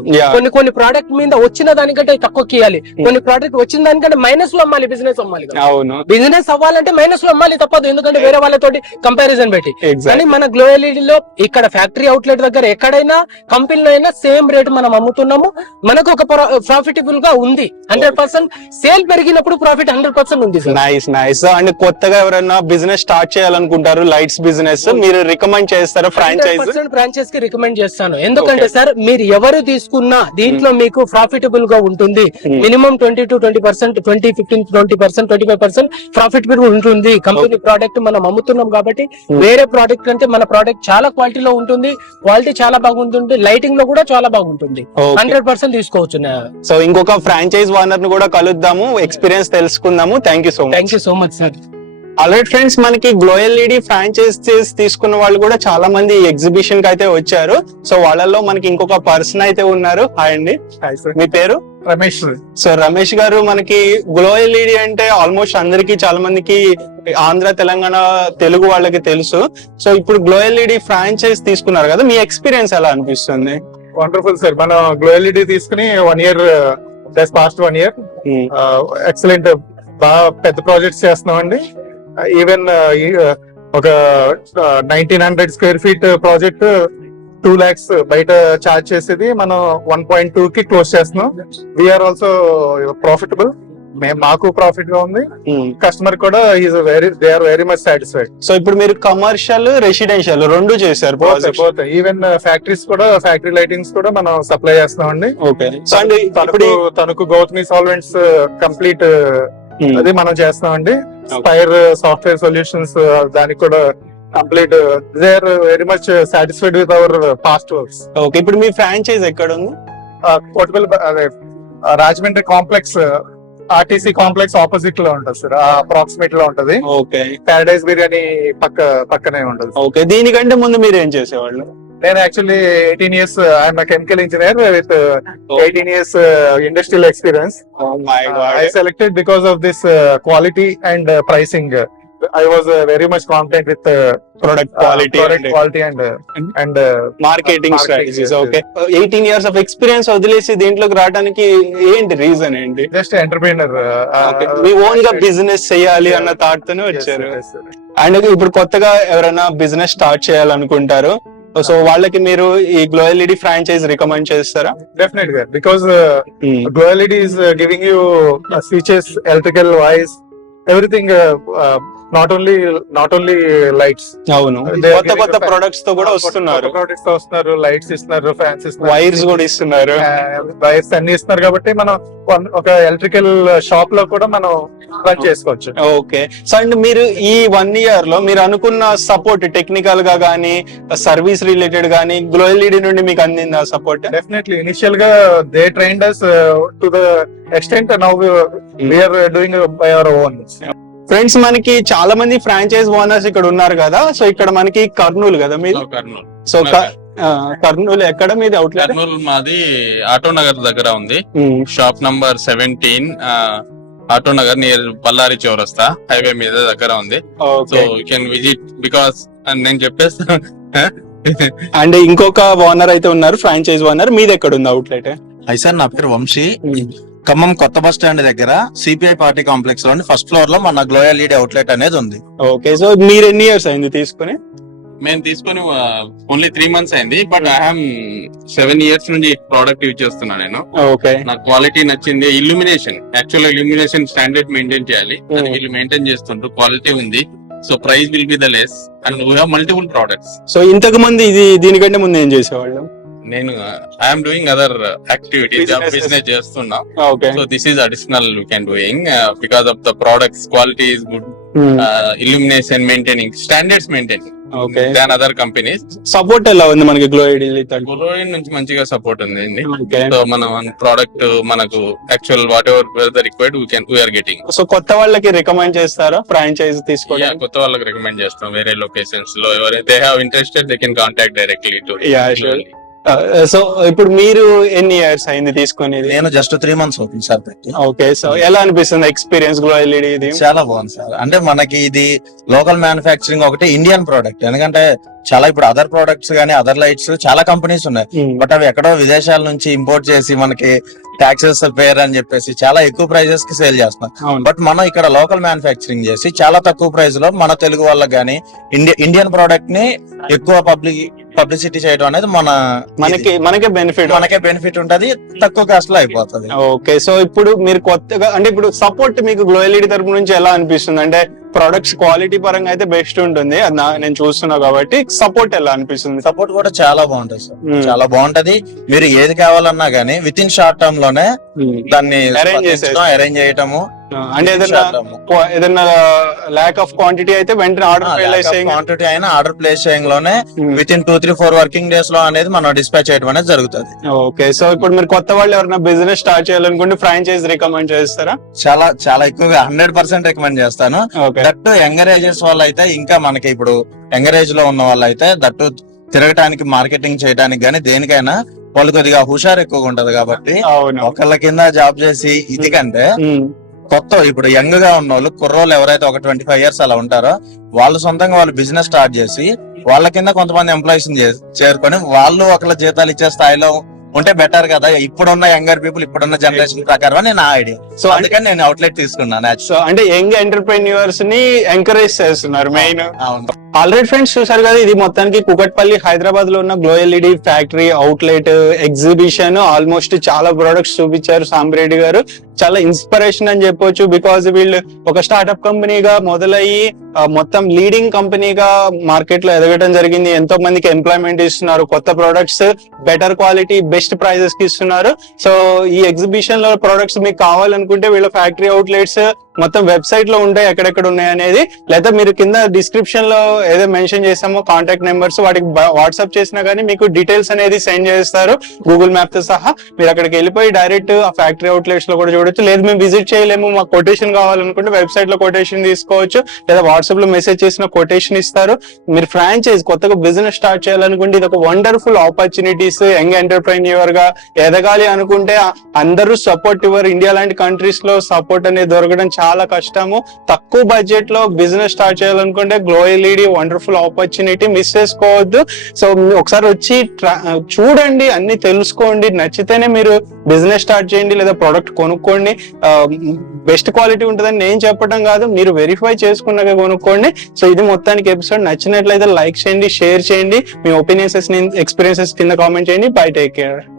కొన్ని ప్రోడక్ట్ మీద వచ్చిన దానికంటే తక్కువ ఇవ్వాలి, కొన్ని ప్రోడక్ట్ వచ్చిన దానికంటే మైనస్ లో అమ్మాలి, బిజినెస్ అమ్మాలి. అవును, బిజినెస్ అవ్వాలంటే మైనస్ లో అమ్మాలి తప్పదు, ఎందుకంటే వేరే వాళ్ళతోటి కంపారిజన్ పెట్టి. కానీ మన గ్లో ఎల్ఈడి లో ఇక్కడ ఫ్యాక్టరీ అవుట్లెట్ దగ్గర ఎక్కడైనా కంపెనీలో అయినా సేమ్ రేట్ మనం అమ్ముతున్నాము, మనకు ఒక ప్రాఫిటబుల్ గా ఉంది. 100% సేల్ పెరిగినప్పుడు ప్రాఫిట్ 100% ఉంది. Nice nice. అండ్ కొత్తగా ఎవరైనా బిజినెస్ స్టార్ట్ చేయాలనుకుంటారు లైట్స్ బిజినెస్, మీరు రికమెండ్ చేస్తారా ఫ్రాంచైజ్? ఫ్రాంచైజ్ కి రికమెండ్ చేస్తాను. ఎందుకంటే సార్ మీరు ఎవరు తీసుకున్నా దీంట్లో మీకు ప్రాఫిటబుల్ గా ఉంటుంది. మినిమం 20% 25% ప్రాఫిటబుల్ ఉంటుంది. కంపెనీ ప్రోడక్ట్ మనం అమ్ముతున్నాం కాబట్టి వేరే ప్రోడక్ట్ కంటే మన ప్రోడక్ట్ చాలా క్వాలిటీలో ఉంటుంది, క్వాలిటీ చాలా బాగుంటుంది, లైటింగ్ లో కూడా చాలా బాగుంటుంది. 100% తీసుకోవచ్చు. సో ఇంకొక ఫ్రాంచైజ్ ఓనర్ ను కూడా కలుద్దాము, ఎక్స్పీరియన్స్ తెలుసుకుందాము. Thank you so much sir. Alright friends, మనకి గ్లో ఎల్ఈడి ఫ్రాంచైజీస్ తీసుకున్న వాళ్ళు కూడా చాలా మంది ఎగ్జిబిషన్ కి అయితే వచ్చారు. సో వాళ్ళలో మనకి ఇంకొక పర్సన్ అయితే ఉన్నారు. హాయ్ అండి, మీ పేరు? రమేష్. సో రమేష్ గారు, మనకి గ్లో ఎల్ఈడి అంటే ఆల్మోస్ట్ అందరికి చాలా మందికి ఆంధ్ర తెలంగాణ తెలుగు వాళ్ళకి తెలుసు. సో ఇప్పుడు గ్లో ఎల్ఈడి ఫ్రాంచైజ్ తీసుకున్నారు కదా, మీ ఎక్స్పీరియన్స్ ఎలా అనిపిస్తుంది? Wonderful sir. మనం గ్లో ఎల్ఈడి తీసుకుని 1 year పాస్ట్ 1 year ఎక్సలెంట్, బాగా పెద్ద ప్రాజెక్ట్స్ చేస్తున్నాం అండి. ఈవెన్ ఒక 1900 square feet ప్రాజెక్ట్ 2 lakhs బయట చార్జ్ చేసేది మనం 1.2 కి క్లోజ్ చేస్తున్నాం. వీఆర్ ఆల్సో ప్రాఫిటబుల్, మాకు ప్రాఫిట్ గా ఉంది, కస్టమర్ కూడా they are very much satisfied. So ఇప్పుడు మీరు కమర్షియల్ రెసిడెన్షియల్ రెండు చేశారు. ఈవెన్ ఫ్యాక్టరీస్ కూడా, ఫ్యాక్టరీ లైటింగ్స్ కూడా మనం సప్లై చేస్తున్నాం అండి. ఓకే. తనకు గౌతమి సాల్వెంట్స్ కంప్లీట్ అది మనం చేస్తున్నాం అండి. స్పైర్ సాఫ్ట్వేర్ సొల్యూషన్స్ దానికి కూడా complete, they are very much satisfied with our past works. Okay. ఇప్పుడు మీ ఫ్రాంచైజ్ ఎక్కడ ఉంది? Portable Rajahmundry complex, RTC complex opposite లో ఉంటుంది సార్, అప్రాక్సిమేట్ లో ఉంటది. ఓకే. ప్యారడైజ్ బిర్యానీ పక్కనే ఉంటది. ఓకే. దీనికంటే ముందు మీరు ఏం చేసేవాళ్ళు? నేను actually 18 years I'm chemical engineer with 18 years industrial experience. I selected because of this quality and pricing. I was very much confident with product quality and marketing strategies. Okay. 18 years of experience వదిలేసి దీంట్లోకి రావడానికి ఏంటి reason ఏంటి? Just entrepreneur, మీ own గా business చేయాలి అన్న thought తోనే వచ్చారు. అండ్ ఇప్పుడు కొత్తగా ఎవరైనా బిజినెస్ స్టార్ట్ చేయాలనుకుంటారు, సో వాళ్ళకి మీరు ఈ గ్లో ఎల్ఈడి ఫ్రాంచైజ్ రికమెండ్ చేస్తారా? డెఫినెట్ గా, because glow LED is giving you switches, electrical wise, everything, not only lights. అవును, కొత్త ప్రొడక్ట్స్ తో కూడా వస్తున్నారు. ప్రొడక్ట్స్ తో వస్తున్నారు, లైట్స్ ఇస్తున్నారు, ఫ్యాన్స్ ఇస్తున్నారు, వైర్స్ కూడా ఇస్తున్నారు, వైర్స్ అన్ని ఇస్తున్నారు. కాబట్టి మనం ఒక ఎలక్ట్రికల్ షాప్ లో కూడా మనం రన్ చేసుకోవచ్చు. ఓకే. సో అండ్ మీరు ఈ 1 year లో మీరు అనుకున్న సపోర్ట్ టెక్నికల్ గా గానీ, సర్వీస్ రిలేటెడ్ గానీ గ్లో ఎల్ఈడి నుండి మీకు అందిందా సపోర్ట్? డెఫినెట్లీ. ఇనిషియల్ గా they trained us to the extent now we are doing by our own. Friends, మనకి చాలా మంది ఫ్రాంచైజ్ ఓనర్స్ ఇక్కడ ఉన్నారు కదా, సో ఇక్కడ మనకి కర్నూలు కదా మీరు? సో కర్నూలు ఎక్కడ మీది అవుట్లెట్? కర్నూలు మాది ఆటో నగర్ దగ్గర ఉంది. Shop number 17 Auto Nagar near Bellary చౌరస్తా హైవే మీద దగ్గర ఉంది. So you can visit because నేను చెప్పేస్తాను. అండ్ ఇంకొక ఓనర్ అయితే ఉన్నారు, ఫ్రాంచైజ్ ఓనర్. మీది ఎక్కడ ఉంది అవుట్లెట్? అయి సార్, నా పేరు వంశీ. ఖమ్మం కొత్త బస్ స్టాండ్ దగ్గర సిపిఐ పార్టీ కాంప్లెక్స్ లోని ఫస్ట్ ఫ్లోర్ లో మన గ్లో ఎల్ఈడి అవుట్లెట్ అనేది ఉంది. ఓకే, సో మీరు ఎన్ని ఇయర్స్ అయింది తీసుకుని? మేము తీసుకొని ఓన్లీ 3 months అయింది. బట్ ఐ హావ్ 7 years నుంచి ప్రోడక్ట్ యూజ్ చేస్తున్నా నేను. ఓకే, నాకు క్వాలిటీ నచ్చింది. Illumination, actual illumination standard maintain చేయాలి, అది వీళ్ళు మెయింటైన్ చేస్తుంటారు. క్వాలిటీ ఉంది, so price will be the less and we have multiple products. So ఇంతకు ముందు దీనికంటే ముందు ఏం చేసేవాళ్ళు? నేను I'm doing other activities, business చేస్తున్నా. Okay, so this is additional we can doing because of the products quality is good, illumination maintaining, standards maintaining okay. Than other companies. Support ఎలా ఉంది మనకి గ్లో ఎల్ఈడి? గ్లోయిడ్ నుంచి మంచిగా support ఉంది. Okay, so మన product మనకు actual whatever the required we are getting. So కొత్త వాళ్ళకి రికమెండ్ చేస్తారా ఫ్రాంచైజ్ తీసుకోవడానికి? కొత్త వాళ్ళకి రికమెండ్ చేస్తాం. వేరే లొకేషన్స్ లో ఎవరైతే have interested they can contact directly to. So ఇప్పుడు మీరు ఎన్ని ఇయర్స్ అయింది తీసుకునేది? నేను జస్ట్ 3 months అవుతుంది సార్ పెట్టి. ఓకే, సో ఎలా అనిపిస్తుంది ఎక్స్పీరియన్స్ గ్లో ఎల్ఈడి ఇది? చాలా బాగుంది సార్. అంటే మనకి ఇది లోకల్ మ్యానుఫ్యాక్చరింగ్ ఒకటి, ఇండియన్ ప్రోడక్ట్. ఎందుకంటే చాలా ఇప్పుడు అదర్ ప్రొడక్ట్స్ గానీ అదర్ లైట్స్ చాలా కంపెనీస్ ఉన్నాయి, బట్ అవి ఎక్కడో విదేశాల నుంచి ఇంపోర్ట్ చేసి మనకి టాక్సెస్ పేర్ అని చెప్పేసి చాలా ఎక్కువ ప్రైజెస్ కి సేల్ చేస్తున్నాం. బట్ మనం ఇక్కడ లోకల్ మ్యానుఫ్యాక్చరింగ్ చేసి చాలా తక్కువ ప్రైస్ లో మన తెలుగు వాళ్ళకి గానీ ఇండియన్ ప్రోడక్ట్ ని ఎక్కువ పబ్లిసిటీ చేయడం అనేది మనకే బెనిఫిట్ ఉంటది, తక్కువ కాస్ట్ లో అయిపోతుంది. ఓకే, సో ఇప్పుడు మీరు కొత్తగా అంటే ఇప్పుడు సపోర్ట్ మీకు గ్లో ఎల్ఈడి తరపు నుంచి ఎలా అనిపిస్తుంది? అంటే ప్రొడక్ట్స్ క్వాలిటీ పరంగా అయితే బెస్ట్ ఉంటుంది, అది నేను చూస్తున్నా కాబట్టి. సపోర్ట్ ఎలా అనిపిస్తుంది? సపోర్ట్ కూడా చాలా బాగుంటది సార్, చాలా బాగుంటది. మీరు ఏది కావాలన్నా గానీ విత్ ఇన్ షార్ట్ టర్మ్ లోనే దాన్ని అరేంజ్ చేయటము. అంటే ఏదైనా ల్యాక్ ఆఫ్ క్వాంటిటీ అయితే వెంటనే క్వాంటిటీ అయినా ఆర్డర్ ప్లేస్ చేయడంలోనే విత్ ఇన్ 2-3-4 వర్కింగ్ డేస్ లో అనేది మనం డిస్పాచ్ చేయడం అనేది జరుగుతుంది. ఓకే, సో ఇప్పుడు మీరు కొత్త వాళ్ళు ఎవరైనా బిజినెస్ స్టార్ట్ చేయాలనుకుంటే ఫ్రాంచైజ్ రికమెండ్ చేస్తారా? చాలా ఎక్కువగా 100% రికమెండ్ చేస్తాను. దట్టు యంగర్ ఏజెస్ వాళ్ళు అయితే, ఇంకా మనకి ఇప్పుడు యంగర్ ఏజ్ లో ఉన్న వాళ్ళు అయితే దట్టు తిరగటానికి, మార్కెటింగ్ చేయడానికి గానీ దేనికైనా వాళ్ళు కొద్దిగా హుషారు ఎక్కువగా ఉంటది. కాబట్టి ఒకళ్ళ కింద జాబ్ చేసి ఇది కంటే కొత్త ఇప్పుడు యంగ్ గా ఉన్న వాళ్ళు, కుర్రోళ్ళు ఎవరైతే ఒక 25 years అలా ఉంటారో వాళ్ళు సొంతంగా వాళ్ళు బిజినెస్ స్టార్ట్ చేసి వాళ్ళ కింద కొంతమంది ఎంప్లాయీస్ చేరుకొని వాళ్ళు ఒకళ్ళ జీతాలు ఇచ్చే స్థాయిలో ఉంటే బెటర్ కదా ఇప్పుడున్న యంగర్ పీపుల్, ఇప్పుడున్న జనరేషన్ ప్రకారం అని నా ఐడియా. సో అందుకని నేను అవుట్లెట్ తీసుకున్నాను. సో అంటే యంగ్ ఎంటర్ప్రెన్యూర్స్ ని ఎంకరేజ్ చేస్తున్నారు మెయిన్. ఆల్రెడీ ఫ్రెండ్స్ చూసారు కదా, ఇది మొత్తానికి కుకట్పల్లి హైదరాబాద్ లో ఉన్న glow LED factory outlet exhibition. Almost చాలా ప్రొడక్ట్స్ చూపించారు సాంబిరెడ్డి గారు. చాలా ఇన్స్పిరేషన్ అని చెప్పొచ్చు, బికాజ్ వీళ్ళు ఒక స్టార్ట్అప్ కంపెనీగా మొదలయ్యి మొత్తం లీడింగ్ కంపెనీగా మార్కెట్ లో ఎదగడం జరిగింది. ఎంతో మందికి ఎంప్లాయ్మెంట్ ఇస్తున్నారు, కొత్త products better quality best prices కి ఇస్తున్నారు. సో ఈ ఎగ్జిబిషన్ లో ప్రొడక్ట్స్ మీకు కావాలనుకుంటే వీళ్ళ ఫ్యాక్టరీ అవుట్లెట్స్ మొత్తం వెబ్సైట్ లో ఉంటాయి, ఎక్కడెక్కడ ఉన్నాయి అనేది. లేదా మీరు కింద డిస్క్రిప్షన్ లో ఏదో మెన్షన్ చేసామో కాంటాక్ట్ నెంబర్స్, వాటికి వాట్సాప్ చేసినా గానీ మీకు డీటెయిల్స్ అనేది సెండ్ చేస్తారు గూగుల్ మ్యాప్ తో సహా. మీరు అక్కడికి వెళ్ళిపోయి డైరెక్ట్ ఆ ఫ్యాక్టరీ అవుట్లెట్స్ లో కూడా చూడొచ్చు. లేదు మేము విజిట్ చేయలేము, మాకు కొటేషన్ కావాలనుకుంటే వెబ్సైట్ లో కొటేషన్ తీసుకోవచ్చు, లేదా వాట్సాప్ లో మెసేజ్ చేసిన కొటేషన్ ఇస్తారు. మీరు ఫ్రాంచైజ్ కొత్తగా బిజినెస్ స్టార్ట్ చేయాలనుకుంటే ఇది ఒక వండర్ఫుల్ ఆపర్చునిటీస్. యంగ్ ఎంటర్ప్రెన్యూర్ గా ఎదగాలి అనుకుంటే అందరూ సపోర్ట్ ఇవ్వరు. ఇండియా లాంటి కంట్రీస్ లో సపోర్ట్ అనేది దొరకడం చాలా కష్టము. తక్కువ బడ్జెట్ లో బిజినెస్ స్టార్ట్ చేయాలనుకుంటే glow LED wonderful opportunity, miss చేసుకోవద్దు. సో ఒకసారి వచ్చి చూడండి, అన్ని తెలుసుకోండి, నచ్చితేనే మీరు బిజినెస్ స్టార్ట్ చేయండి లేదా ప్రొడక్ట్ కొనుక్కోండి. బెస్ట్ క్వాలిటీ ఉంటుందని నేను చెప్పడం కాదు, మీరు వెరిఫై చేసుకున్నాక కొనుక్కోండి. సో ఇది మొత్తానికి ఎపిసోడ్. నచ్చినట్లయితే లైక్ చేయండి, షేర్ చేయండి, మీ ఒపీనియన్స్ ఎక్స్పీరియన్సెస్ కింద కామెంట్ చేయండి. By, take care.